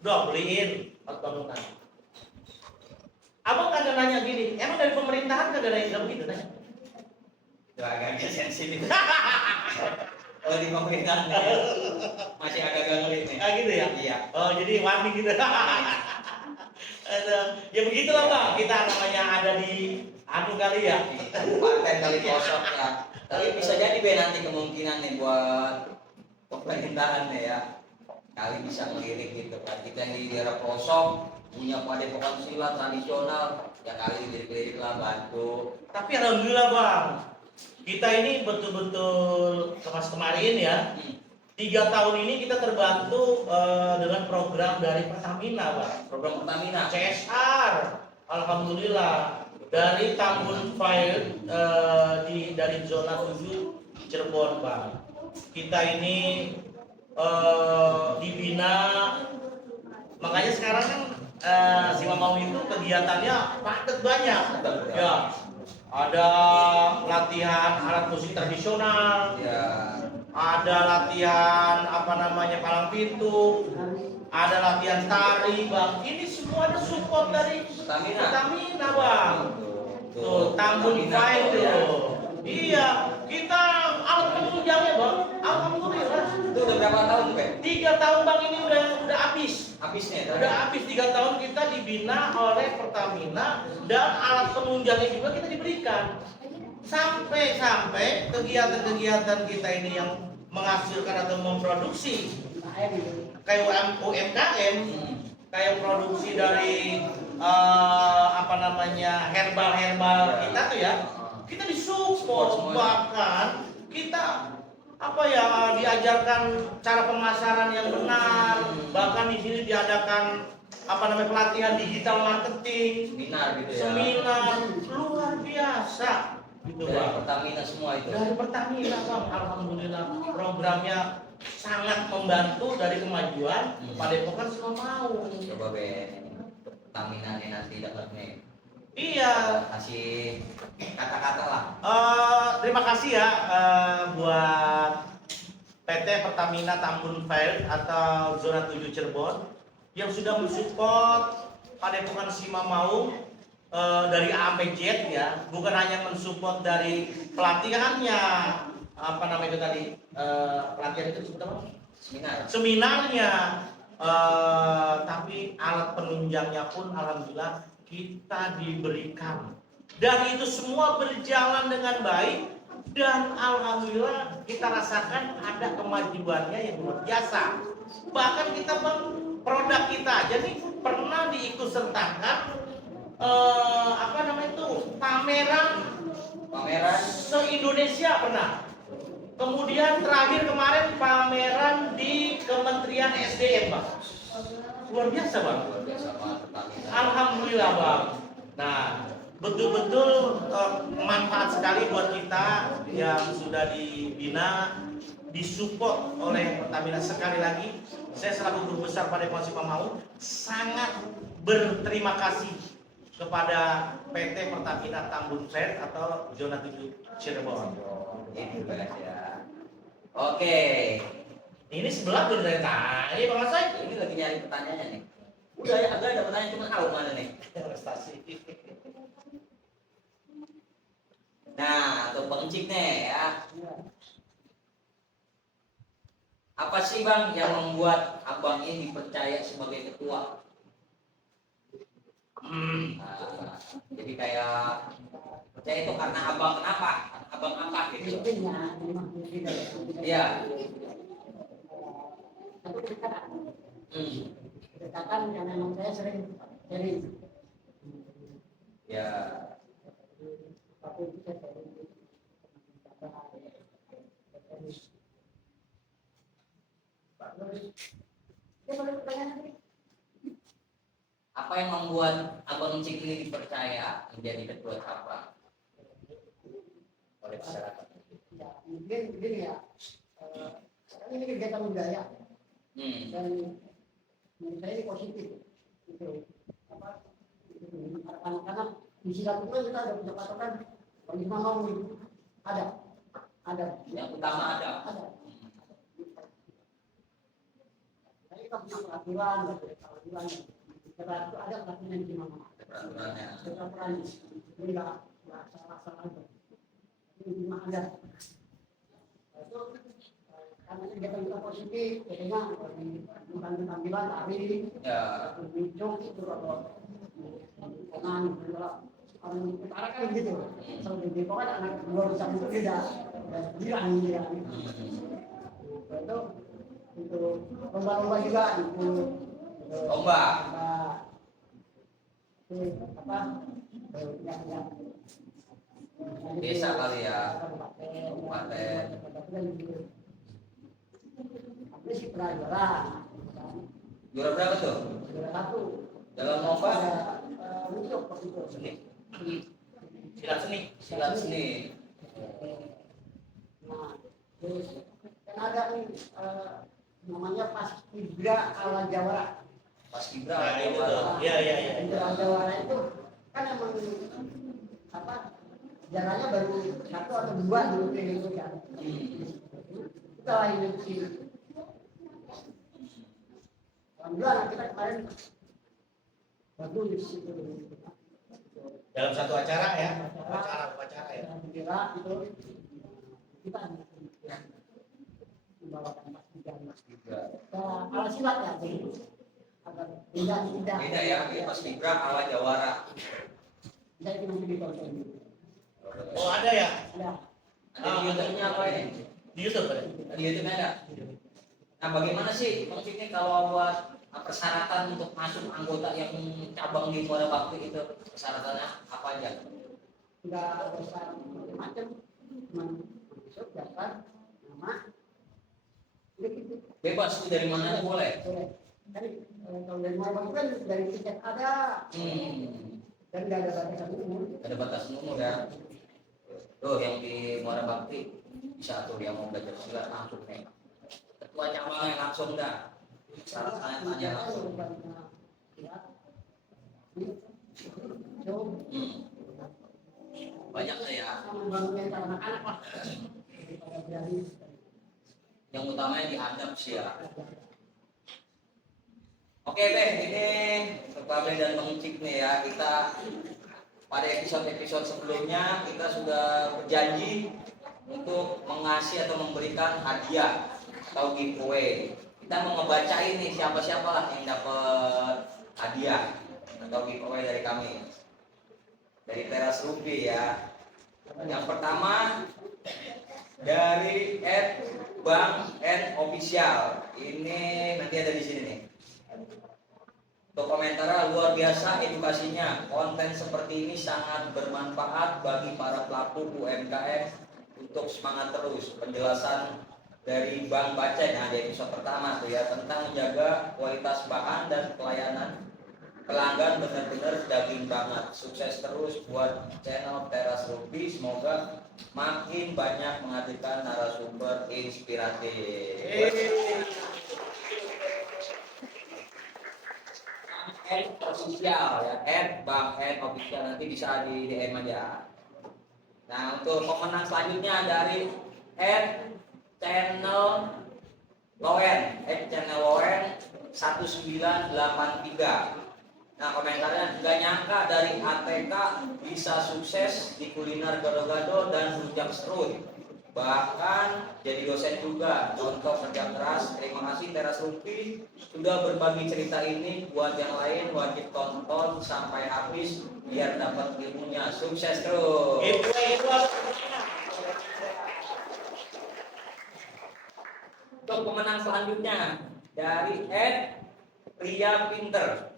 udah beliin bangunan. Abang kagak nanya gini, emang dari pemerintahan kagak ada yang begitu nanya? Udah agak sensitif. Kalau di pemerintahan ya, masih agak-agak ngeri nih. Gitu ya? Iya. Oh jadi warning gitu. Ya begitulah Bang, kita namanya ada di kali ya. Kabupaten kali kosong ya. Tapi bisa jadi be nanti kemungkinan nih buat pemerintahan nih ya. Kali bisa ngelirik gitu kan. Kita yang di daerah pelosok punya padepokan silat tradisional, ya kali lirik-lirik lah bantu. Tapi alhamdulillah Bang, kita ini betul-betul kemarin ya. 3 tahun ini kita terbantu dengan program dari Pertamina, Bang. Program Pertamina CSR, alhamdulillah dari Tambun Fire dari zona 7 Cirebon, Bang. Kita ini dibina, makanya sekarang kan si Mamau itu kegiatannya padat banyak. Ya, ada latihan alat musik tradisional. ya. Ada latihan palang pintu, ada latihan tari Bang. Ini semua ada support dari Pertamina Bang. Tuh, Tambun Fire tuh. Iya, kita alat penunjangnya Bang. Alhamdulillah. Itu udah berapa tahun, Pak? 3 tahun Bang, ini udah habis. Habisnya Udah habis 3 tahun kita dibina oleh Pertamina, dan alat penunjangnya juga kita diberikan. Sampai kegiatan-kegiatan kita ini yang menghasilkan atau memproduksi kayak UMKM, kayak produksi dari herbal kita tuh ya, kita disupport, bahkan kita diajarkan cara pemasaran yang benar, bahkan di sini diadakan pelatihan digital marketing, Seminar gitu ya. seminar luar biasa. Gitu, Dari Bang. Pertamina semua itu. Dari Pertamina Bang, alhamdulillah programnya sangat membantu dari kemajuan Padepokan Simamau. Coba be Pertamina nih nanti dapat nih. Iya. Kasih kata-kata lah. Terima kasih ya buat PT Pertamina Tambun Fire atau Zona 7 Cirebon yang sudah mensupport Padepokan Simamau dari A sampai Z ya, bukan hanya mensupport dari pelatihannya, pelatihan itu disebut apa? Seminarnya, tapi alat penunjangnya pun alhamdulillah kita diberikan, dan itu semua berjalan dengan baik, dan alhamdulillah kita rasakan ada kemajuannya yang luar biasa. Bahkan kita Bang, produk kita aja nih pernah diikut sertakan pameran pameran se-Indonesia pernah. Kemudian terakhir kemarin pameran di Kementerian SDM, Bang. Luar biasa, Bang. biasa banget Pertamina. Alhamdulillah, Bang. Nah, betul-betul manfaat sekali buat kita yang sudah dibina, disupport oleh Pertamina. Sekali lagi, saya selaku Guru Besar Padepokan Simamau sangat berterima kasih kepada PT Pertamina Tambun Trade atau Zona 7 Cirebon. Itu guys ya. Oke, Ini sebelah tuh dari tadi, Bang Asoy. ini lagi nyari pertanyaannya nih. Udah ya, agak ada pertanyaan cuma tahu mana nih. Prestasi. Nah, untuk Bang Cik nih ya. Ya. Apa sih Bang yang membuat Abang ini dipercaya sebagai ketua? Nah, jadi kayak percaya itu karena Abang kenapa? Abang apa gitu? Intinya memang tidak. Iya. Satu kedekatan. Kedekatan yang memang saya sering. Ya. Tapi itu saya sering. Terus, ya boleh pertanyaan lagi? Apa yang membuat Abang Cik ini dipercaya menjadi ketua cabang oleh masyarakat? Ya, mungkin begini ya. Sekarang ini kegiatan budaya dan menurut saya ini positif. Gitu. Apa? Karena di Singapura kita ada punya patokan bagi mau ada. Yang utama ada. Saya kita punya peraturan. Peraturan itu ada peraturan di mana? Peraturannya. Peraturan ini nggak salah aja. Ini cuma ada. Itu karena kegiatan kita positif, biasanya bukan tampilan tari, Ya. bincang itu atau orang utara kan gitu. Kalau di Depok kan anak luar besar itu tidak bilang dia. Itu lomba-lomba juga itu. Lomba. Apa? Yang Desa kali ya. Kabupaten. Tapi sih pernah juara. Juara berapa tuh? Juara satu. Dalam lomba Untuk waktu itu. seni. Silat seni. Silat seni. Nah, terus kan ada nih namanya Paskibra ala Jawara. Paskibra. Nah, itu tuh. Iya. Ala Jawara itu kan emang apa? Jalannya baru satu atau dua dulu itu kan. Kita ini sih. Alhamdulillah kita kemarin bagus itu. Dalam satu acara ya. Upacara ya. Kira itu kita membawakan Paskibra. Ala silat ya. Agar tidak. Beda ya, ini Paskibra ala Jawara. Saya cuma ditonton. Oh, ada ya? Ada. Ada di YouTube-nya apa ini? Di YouTube ada. Di YouTube ada. Nah, bagaimana sih Bang Cik ini kalau buat persyaratan untuk masuk anggota yang cabang di Muara Bakti itu persyaratannya apa aja? Tidak besar macam-macam, cuma masuk daftar nama, udah gitu. Bebas tuh dari mana boleh. Boleh. Kan kalau dari mana kan dari tiket ada, dan nggak ada batasan umur. Ada batas umur ya. Tuh yang di Muara Bakti bisa tuh yang mau belajar silat langsung nih. Ketua cabangnya langsung dah. Syaratnya tanya langsung. Banyak lah ya. Anak-anak lah. Yang utamanya dihadap sih ya. Oke Beh, ini Babe dan Bang Cik nih ya. Kita pada episode sebelumnya kita sudah berjanji untuk mengasih atau memberikan hadiah atau giveaway. Kita mau ngebacain nih siapa-siapa lah yang dapat hadiah atau giveaway dari kami. Dari Teras Rupi ya. Yang pertama dari @bang_n official. Ini nanti ada di sini nih. Untuk komentar luar biasa edukasinya. Konten seperti ini sangat bermanfaat bagi para pelaku UMKM untuk semangat terus. Penjelasan dari Bang Bacen nah, di episode pertama tuh ya tentang menjaga kualitas bahan dan pelayanan pelanggan benar-benar daging banget. Sukses terus buat channel Teras Rumpi. Semoga makin banyak menghadirkan narasumber inspiratif. Official ya, Bang Official nanti bisa di DM aja. Nah untuk pemenang selanjutnya dari channel Loen 1983. Nah komentarnya gak nyangka dari ATK bisa sukses di kuliner gado-gado dan rujak serut, bahkan jadi dosen juga. Contoh kerja keras. Terima kasih Teras Rumpi sudah berbagi cerita ini. Buat yang lain wajib tonton sampai habis biar dapat ilmunya. Sukses terus. Itu Untuk pemenang selanjutnya dari Ria Pinter.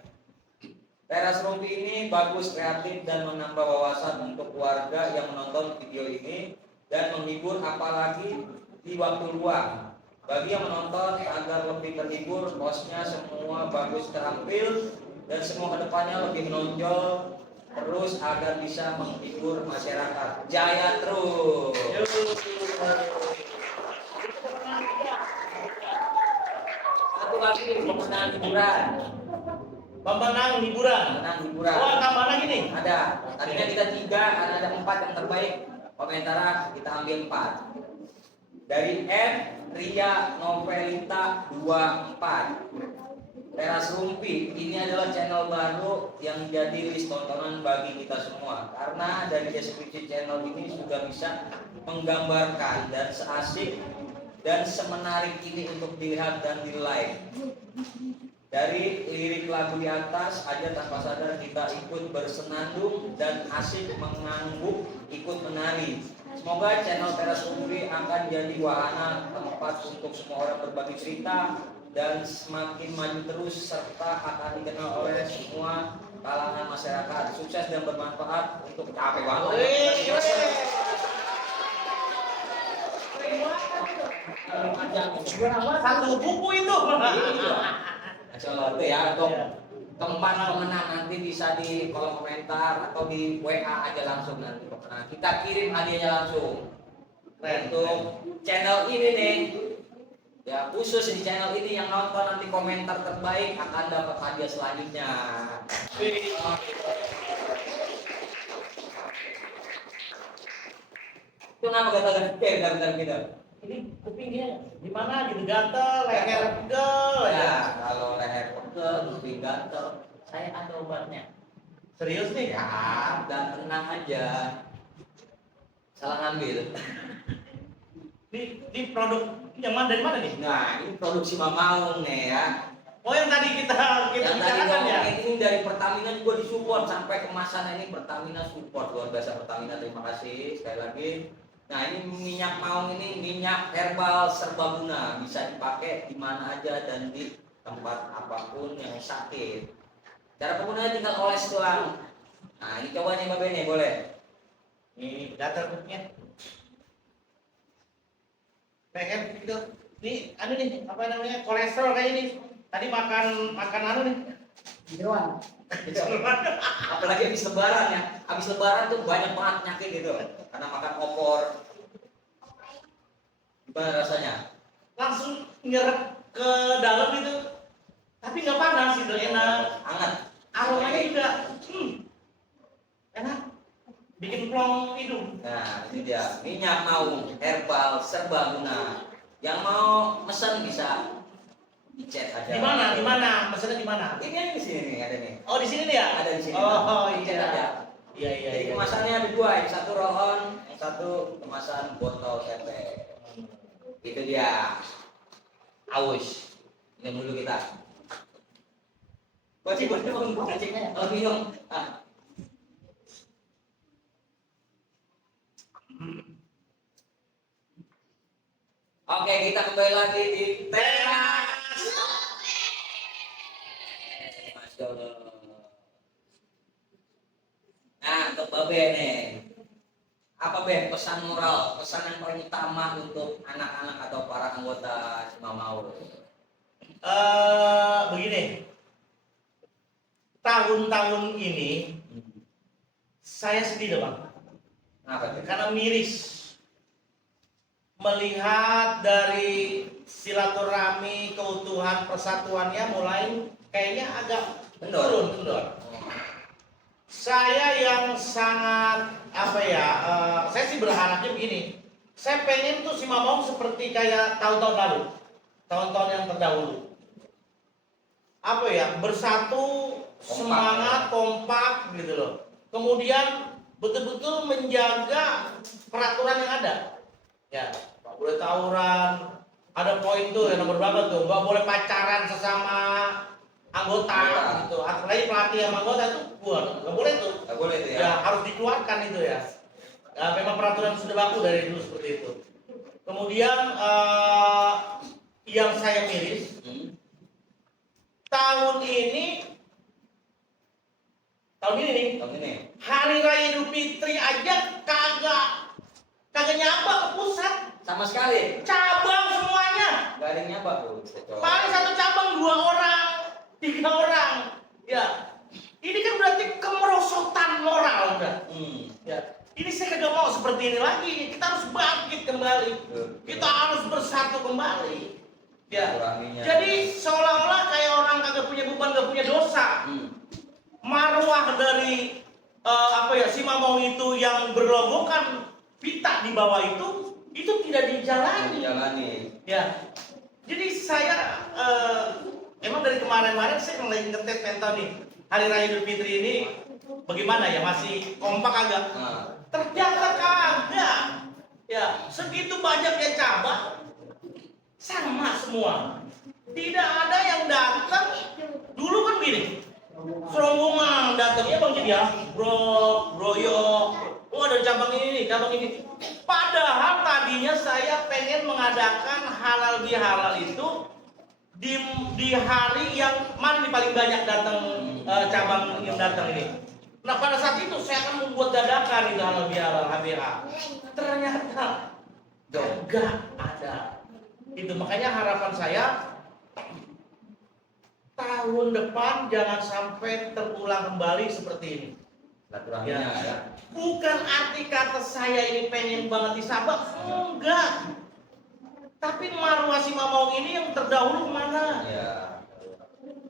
Teras Rumpi ini bagus, kreatif, dan menambah wawasan untuk keluarga yang menonton video ini dan menghibur apalagi di waktu luang. Bagi yang menonton agar lebih terhibur, hostnya semua bagus terampil dan semua kedepannya lebih menonjol terus agar bisa menghibur masyarakat. Jaya terus. Satu lagi pemenang hiburan. pemenang hiburan. Pemenang hiburan. Wah, tambah lagi nih. Ada. Tadinya kita 3, karena ada 4 yang terbaik. Komentar kita ambil 4. Dari Ria Novelita 24. Teras Rumpi ini adalah channel baru yang jadi list tontonan bagi kita semua. Karena dari deskripsi channel ini sudah bisa menggambarkan dan seasik dan semenarik ini untuk dilihat dan di like. Dari lirik lagu di atas aja tanpa sadar kita ikut bersenandung dan asik mengangguk ikut menari. Semoga channel Teras Rumpi akan jadi wahana tempat untuk semua orang berbagi cerita dan semakin maju terus serta akan dikenal oleh semua kalangan masyarakat. Sukses dan bermanfaat untuk capek banget. Satu buku itu. Coba tuh ya untuk tempat pemenang nanti bisa di kolom komentar atau di WA aja langsung nanti pemenang. Kita kirim hadiahnya langsung. Untuk channel ini nih, ya khusus di channel ini yang nonton nanti komentar terbaik akan dapat hadiah selanjutnya. Itu nama gatal bentar gitu. Ini kupingnya gimana gitu, gatel, leher pegel Ya, ya. kalau leher pegel, kuping gatal, saya ada obatnya. Serius nih? Ya, dan tenang aja. Salah ngambil. Ini produk yang mana, dari mana nih? Nah, ini produksi Mamaung nih ya. Oh, yang tadi kita Yang tadi bicarakan ya. ngomongin ini dari Pertamina juga disupport sampai kemasan ini Pertamina support, luar biasa Pertamina, terima kasih sekali lagi. Nah, ini minyak maung ini minyak herbal serbaguna, bisa dipakai di mana aja dan di tempat apapun yang sakit. Cara penggunanya tinggal oles doang. Nah, ini coba nih Mbak Bene, boleh? Ini gatel kupingnya. Leher gitu. Ini anu nih, apa namanya? Kolesterol kayak ini. Tadi makan anu nih. Jeroan. Apalagi habis lebaran ya. Habis lebaran tuh banyak banget penyakit gitu. Karena makan opor. Gimana rasanya? Langsung nyerap ke dalam itu. Tapi nggak panas gitu, enak. Hangat. Aromanya juga enak. Bikin plong hidung. Nah, ini dia minyak maung herbal serbaguna. Yang mau mesen bisa dicek aja. Di mana? Di mana? Pesannya di mana? Ini di sini nih, ada nih. Oh, di sini nih ya? Ada di sini. Oh, Dicek iya. aja. Iya, iya. Jadi iya. kemasannya ada 2, yang satu roll on, yang satu kemasan botol tete. Itu dia. Aus. Minum dulu kita. Kok sih minum? Oh, minum. Ah. Oke, kita kembali lagi di Teras. Mas Dong Bene. Apa Ben pesan moral, pesan yang paling utama untuk anak-anak atau para anggota Simamaur? Begini, tahun-tahun ini saya sedih Bang, Kenapa tuh? karena miris melihat dari silaturahmi keutuhan persatuannya mulai kayaknya agak turun kendor. Saya yang sangat saya sih berharapnya begini. Saya pengen tuh Simamaung seperti kayak tahun-tahun lalu, tahun-tahun yang terdahulu. Bersatu, semangat, kompak gitu loh. Kemudian betul-betul menjaga peraturan yang ada. Ya, nggak boleh tawuran. Ada poin tuh yang nomor berapa tuh? Nggak boleh pacaran sesama anggota gitu. Apalagi pelatih sama anggota itu nggak boleh tuh. Nggak boleh itu ya. Ya harus dikeluarkan itu ya. Memang peraturan sudah baku dari dulu seperti itu. Kemudian yang saya miris tahun ini nih Hari Raya Idul Fitri aja kagak nyapa ke pusat, Sama sekali. cabang semuanya. Nggak ada yang nyapa tuh. Paling satu cabang 2 orang, 3 orang. Ya, ini kan berarti kemerosotan moral udah. Ya, ini saya kagak mau seperti ini lagi. Kita harus bangkit kembali. Kita harus bersatu kembali. Ya, jadi seolah-olah kayak orang kagak punya beban, gak punya dosa. Marwah dari Simamaung itu yang berlogokan pita di bawah itu tidak dijalani. Ya, jadi saya emang dari kemarin-kemarin saya lagi ngetes mental nih Hari Raya Idul Fitri ini bagaimana ya, masih kompak agak? Ternyata kagak. Ya, segitu banyaknya cabang sama semua. Tidak ada yang datang. Dulu kan gini, serombongan datangnya Bang Jid ya, broyok. Oh ada cabang ini, cabang ini. Padahal tadinya saya pengen mengadakan halal bihalal itu di hari yang mana nih paling banyak datang cabang yang datang ini. Nah pada saat itu saya akan membuat dadakan itu halal bihalal HBH. Ternyata enggak ada. Itu makanya harapan saya tahun depan jangan sampai terulang kembali seperti ini. Ya. Bukan arti kata saya ini pengen banget di Sabang, enggak. Tapi marwah Simamaung ini yang terdahulu kemana? Ya.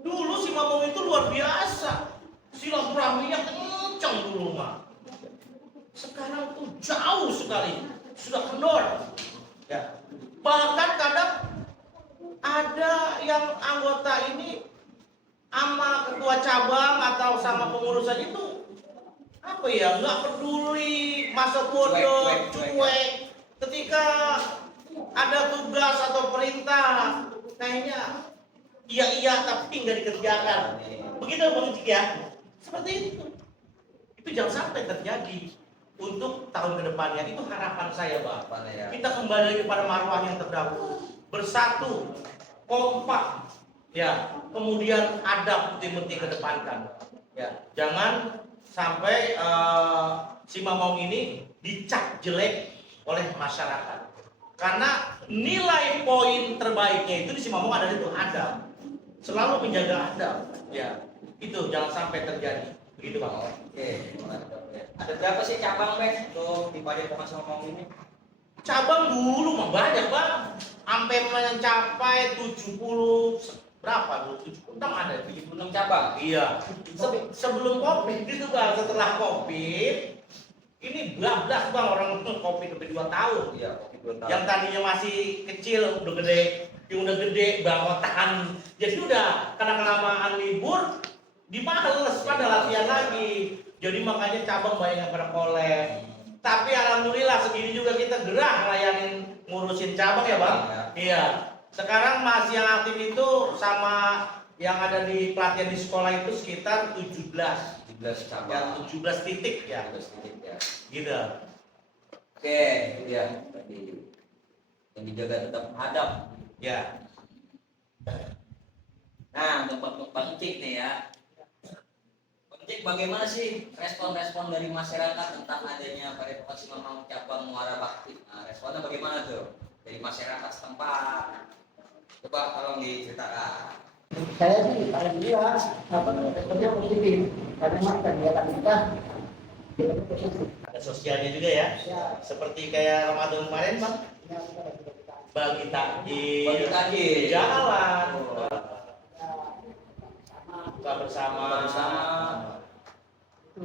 Dulu Simamaung itu luar biasa, silaturahminya kencang dulu mah. Sekarang tuh jauh sekali, sudah kendor. Ya. Bahkan kadang ada yang anggota ini sama ketua cabang atau sama pengurus aja itu nggak peduli, masa bodoh, cuek. Ketika ada tugas atau perintah kayaknya iya tapi nggak dikerjakan. Begitu Bang Cik ya, seperti itu jangan sampai terjadi untuk tahun kedepannya. Itu harapan saya Pak. Kita kembali kepada marwah yang terdahulu, bersatu, kompak, ya, kemudian adab penting kedepankan. Ya, jangan sampai Simamaung ini dicap jelek oleh masyarakat. Karena nilai poin terbaiknya itu di Simamaung adalah itu adab. Selalu menjaga adab. Ya, itu jangan sampai terjadi. Begitu Bang. Oke. Ada berapa sih cabang Ben untuk di Padepokan Simamaung ini? Cabang dulu mah banyak Bang. Sampai mencapai 70 berapa dulu? 76 ada, 76 cabang. Iya. Sebelum Covid gitu Bang, setelah Covid ini bablas Bang, orang itu Covid udah 2 tahun. Iya, Covid 2 tahun. Yang tadinya masih kecil udah gede, yang udah gede bangkotan. Jadi udah karena kelamaan libur dimales pada latihan lagi. Jadi makanya cabang banyak yang pada kolek. Tapi alhamdulillah segini juga kita gerah ngelayanin ngurusin cabang ya Bang. Iya. Sekarang masih yang aktif itu sama yang ada di pelatihan di sekolah itu sekitar 17 cabang. Ya, 17 titik ya. 17 titik ya. Gitu. Oke, itu dia tadi. Yang dijaga tetap adab. Ya. Nah, untuk Bang Cik nih ya. Bang Cik bagaimana sih respon-respon dari masyarakat tentang adanya Padepokan Simamau cabang Muara Bakti? Nah, responnya bagaimana tuh dari masyarakat setempat? Coba tolong diceritakan. Saya sih alhamdulillah responnya positif karena memang kegiatan kita positif. Ada sosialnya juga ya. Ya, Seperti kayak Ramadan kemarin bang, ya, kita bagi takjil, Bagi takjil. di jalan, sama buka bersama, itu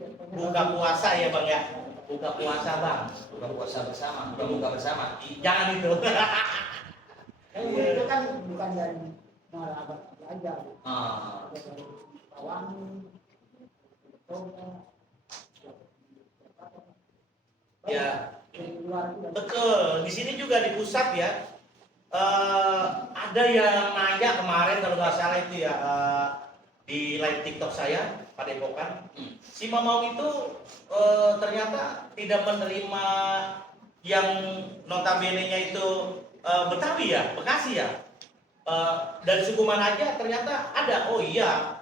responnya buka puasa ya bang ya, buka puasa bang, Buka puasa bersama, buka bersama. jangan itu. itu kan bukan dari Muara Bakti aja, Ah, ada dari Tawangi, Toba, Ya. dari luar itu. Betul, di sini juga di pusat ya. Ada yang nanya kemarin kalau nggak salah itu ya di live TikTok saya, Padepokan. Si Mamau itu ternyata tidak menerima yang notabene-nya itu Betawi ya, Bekasi ya. Dari suku mana aja ternyata ada. Oh iya.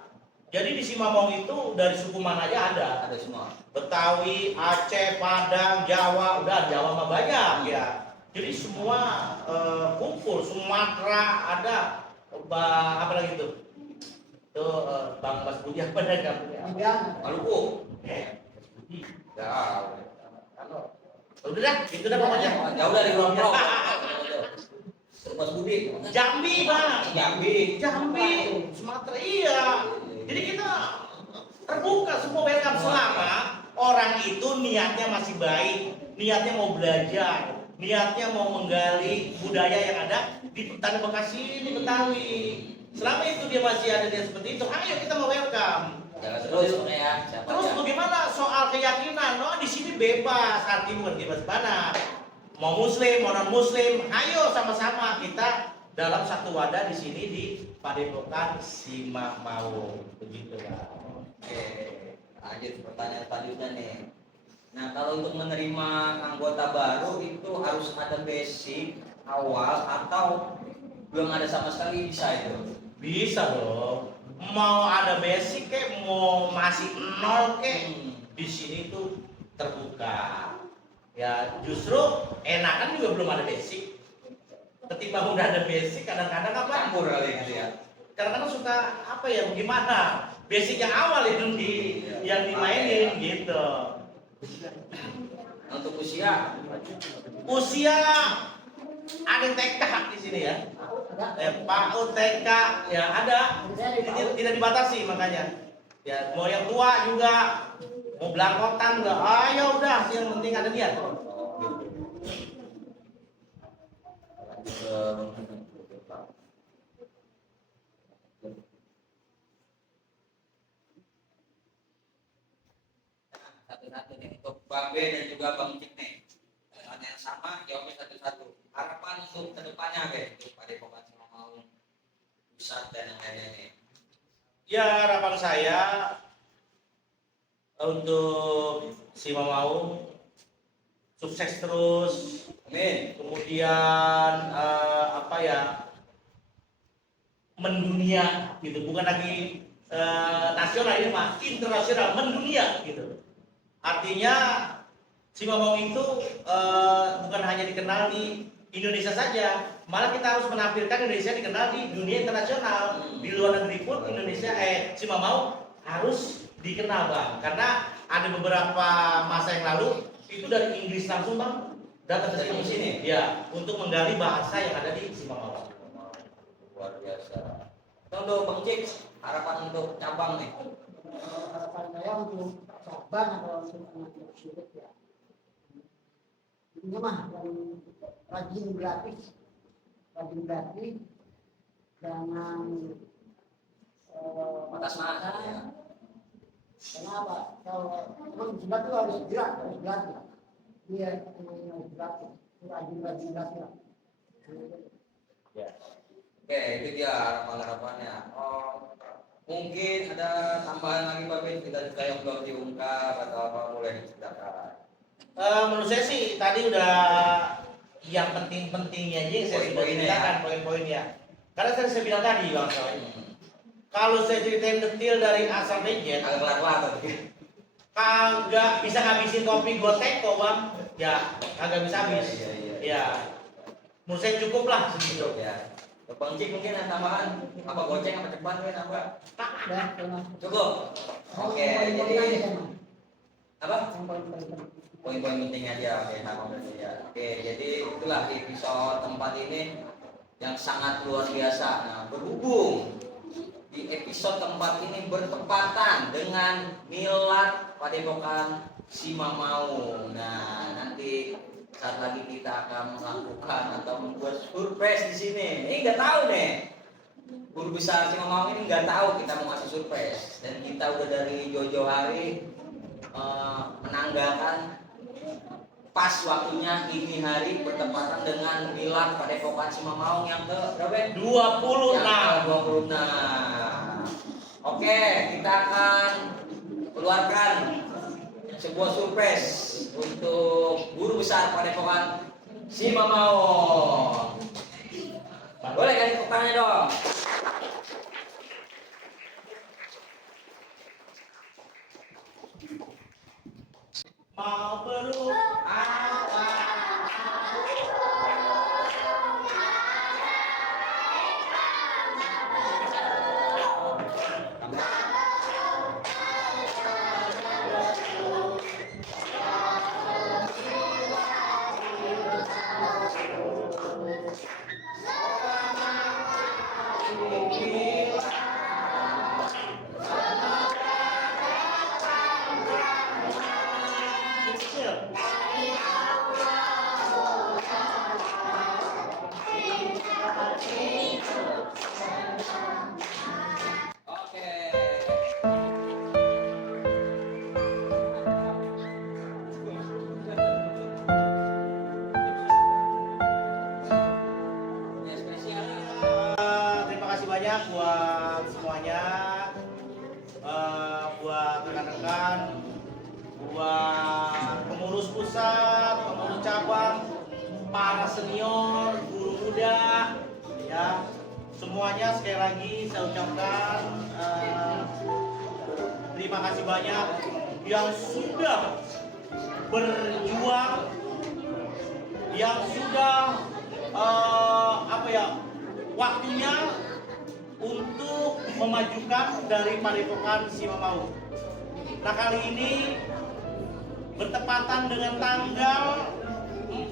Jadi di Simamau itu dari suku mana aja ada. ada semua. Betawi, Aceh, Padang, Jawa, udah Jawa mah banyak ya. Jadi semua kumpul. Sumatera ada, apa lagi tuh? Tuh Bang Mas Budi apa dah kamu? Kemudian Maluku. Mas Budi. Ya. Udah dah, itu dah pokoknya. Jauh dari Pulau. Mas Budi. Jambi bang, Jambi. Jambi, Sumatera iya. Jadi kita terbuka semua welcome selama orang itu niatnya masih baik, niatnya mau belajar, niatnya mau menggali budaya yang ada di Tanah Bekasi ini Betawi. Selama itu dia masih ada dia seperti itu, ayo kita mau welcome. Jangan terus ya. Siapa Terus aja. bagaimana soal keyakinan? Oh di sini bebas, artinya bukan bebas mana. Mau muslim, mau non muslim, ayo sama-sama kita dalam satu wadah di sini di Padepokan Simamau. Begitu ya. Oke, lanjut pertanyaan selanjutnya nih. Nah, kalau untuk menerima anggota baru itu harus ada basic awal atau belum ada sama sekali bisa itu? Bisa dong. Mau ada basic kek, mau masih nol kek, di sini tuh terbuka. Ya justru enakan juga belum ada basic. Ketimbang udah ada basic, kadang-kadang apa? Campur kali ini ya. Kadang-kadang suka apa ya? Bagaimana? Basic yang awal itu yang dimainin gitu. Untuk usia Usia ada TK di sini ya. PAUD TK ya ada. Tidak dibatasi makanya. Ya mau yang tua juga, mau belangkotan juga. Ayo udah, yang penting ada niat. satu-satu nih untuk Bang B dan juga Bang Cik nih. Pertanyaan yang sama, jawabnya satu-satu. Harapan untuk kedepannya guys, untuk Padepokan Simamau pusat dan yang lainnya nih. Ya harapan saya untuk Simamau sukses terus. Amin. Kemudian apa ya, mendunia gitu, bukan lagi nasional ini mah internasional, mendunia gitu. Artinya Simamau itu bukan hanya dikenal di Indonesia saja, malah kita harus menampilkan Indonesia dikenal di dunia internasional. Di luar negeri pun Indonesia Simamau harus dikenal bang, karena ada beberapa masa yang lalu itu dari Inggris langsung bang datang ke sini ya untuk menggali bahasa yang ada di Simamau. Luar biasa. Untuk Bang Cik, harapan untuk cabang nih. Harapan saya untuk cabang atau untuk anak sulit ya. Ini mah yang rajin gratis, jangan Batas masa ya. Kenapa? Kalau memang jimat itu harus gerak, Iya, harus gerak. Rajin ya. Ya. Oke, itu dia harapan-harapannya. Oh, mungkin ada tambahan lagi Pak Ben, kita juga yang belum diungkap atau apa boleh diceritakan. Menurut saya sih tadi udah yang penting-pentingnya aja yang saya sudah Poin-poinnya ceritakan, poin-poinnya. Karena tadi saya bilang tadi bang Soy, Kalau saya ceritain detail dari A sampai Z, Agak kelar-kelar tapi. kagak bisa ngabisin kopi gue teko bang. Ya, kagak bisa habis. Iya. Ya, menurut saya cukup lah segitu. Ya. Bang Cik mungkin ada tambahan apa goceng apa cepat kan apa? Ya, cuma. Cukup. Oke, Poin-poin jadi aja sama. apa? Yang poin-poin penting. Poin-poin penting aja. Oke, sama berarti ya. Oke, jadi itulah episode tempat ini yang sangat luar biasa. Nah, berhubung di episode keempat ini bertepatan dengan milad Padepokan Simamaung. Nah, nanti saat lagi kita akan melakukan atau membuat surprise di sini. Ini nggak tahu nih, guru besar Simamaung ini nggak tahu kita mau ngasih surprise, dan kita udah dari jauh-jauh hari menanggalkan pas waktunya ini hari bertepatan dengan milad Padepokan Simamaung yang ke berapa? 26. Yang ke-26. Oke, kita akan keluarkan sebuah surprise untuk guru besar Padepokan Simamaung. Boleh kasih tepuk tangannya dong. Mau berubah. Oke. Ya, spesial. Terima kasih banyak buat semuanya, buat rekan-rekan, buat pengurus pusat, pengurus cabang, para senior, guru muda, ya semuanya sekali lagi saya ucapkan terima kasih banyak yang sudah berjuang, yang sudah waktunya untuk memajukan dari Padepokan Simamaung. Nah, kali ini bertepatan dengan tanggal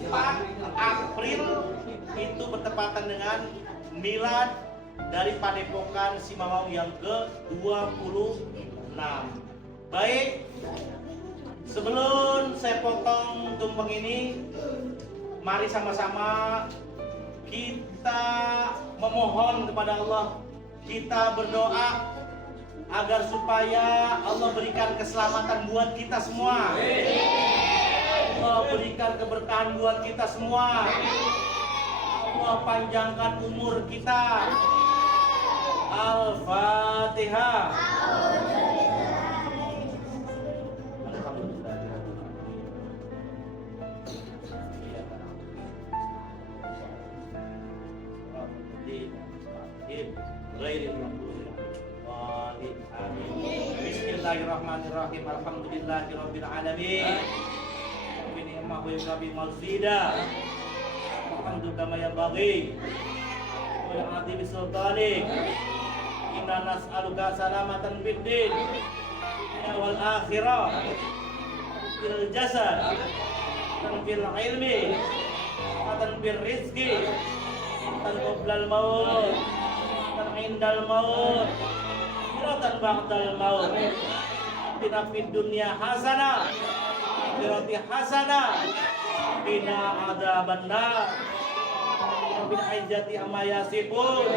4 April, itu bertepatan dengan milad dari Padepokan Simamaung yang ke-26. Baik, sebelum saya potong tumpeng ini, mari sama-sama kita memohon kepada Allah, kita berdoa agar supaya Allah berikan keselamatan buat kita semua. Allah berikan keberkahan buat kita semua. Allah panjangkan umur kita. Al-Fatihah. Bismillahirrahmanirrahim. Alhamdulillahirabbil alamin. Wa ni'mahu yabi mazida. Alhamdulillah kama yanbaghi. Wa ya'ti bisultanik. Inna nas'aluka salamatan fid din wal akhirah. Fil jasad, fil ilmi, fil rizqi, qoblal maut, indal maut, dan ba'dal maut. Atina fid dunya hasanah, akhirati hasanah, qina adzabannar. Rabbil izzati amma yasifun,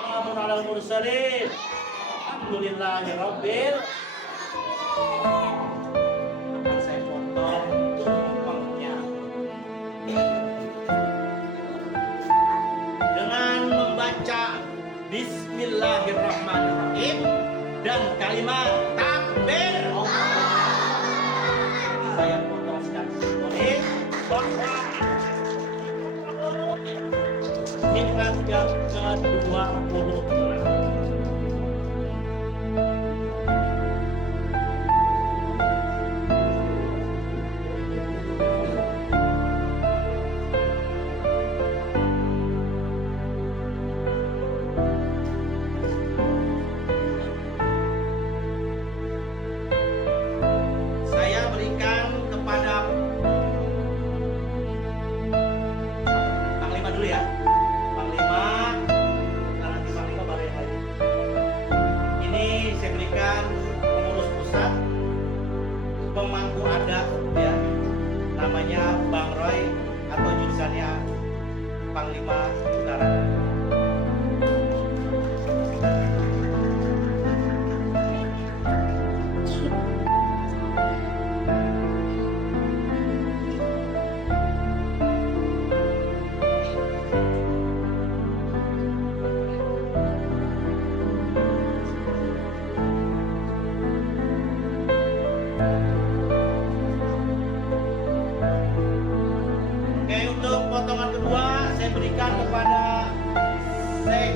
salamun alal mursalin, alhamdulillahi rabbil. Akan saya potong tumpengnya dengan membaca Bismillahirrahmanirrahim dan kalimat takbir. Saya potong secara simbolis bahwa milad yang ke-26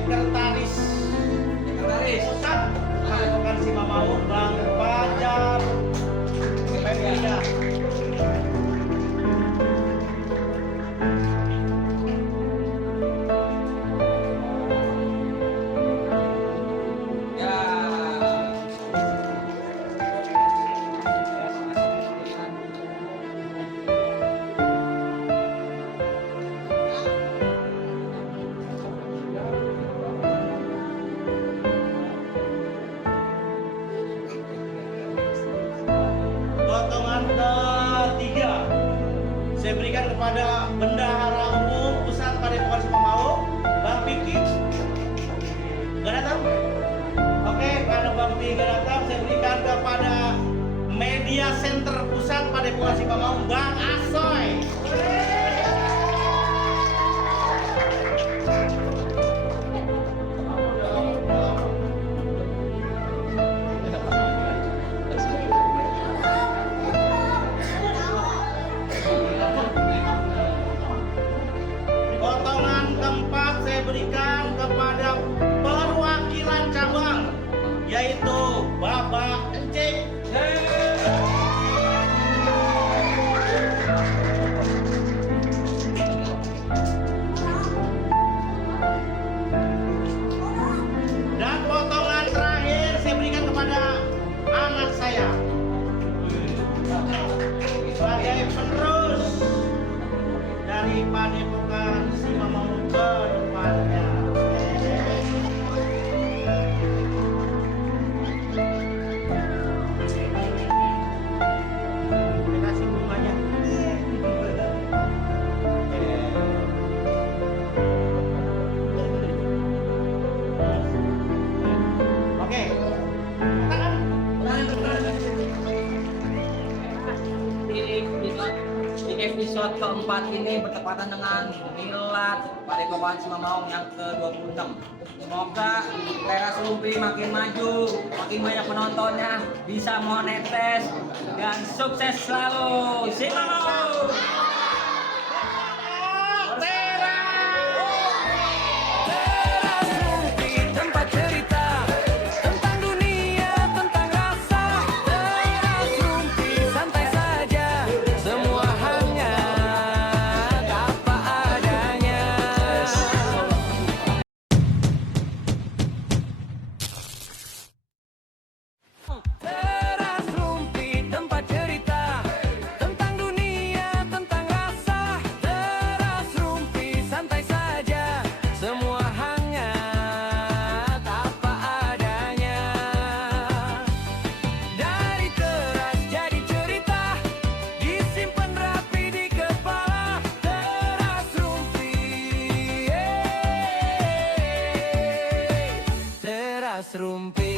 Sekretaris Pusat Padepokan Simamaung, Bang Fajar Febrian. Ya. Potongan ketiga saya berikan kepada Bendahara Umum Pusat Padepokan Simamaung, Bang Piki. Gak datang? Oke, karena Bang Piki gak datang, saya berikan kepada Media Center Pusat Padepokan Simamaung, Bang Asoy. Potongan keempat saya berikan kepada perwakilan cabang, yaitu Bapak Encik. Dan potongan terakhir saya berikan kepada anak saya sebagai penerus dari Padepokan Simamaung ke depannya. Terima kasih bunganya. Oke. Tangan. Di episode keempat ini bertepatan dengan milad Padepokan Simamaung yang ke-26. Semoga teras rumpi makin maju, makin banyak penontonnya, bisa monetes dan sukses selalu. Simamaung! Teras rumpi tempat cerita tentang dunia, tentang rasa. Teras rumpi santai saja, semua hangat apa adanya. Teras rumpi tempat cerita tentang dunia, tentang rasa. Teras rumpi santai saja, semua hangat apa adanya. Dari teras jadi cerita, disimpan rapi di kepala. Teras rumpi, teras rumpi.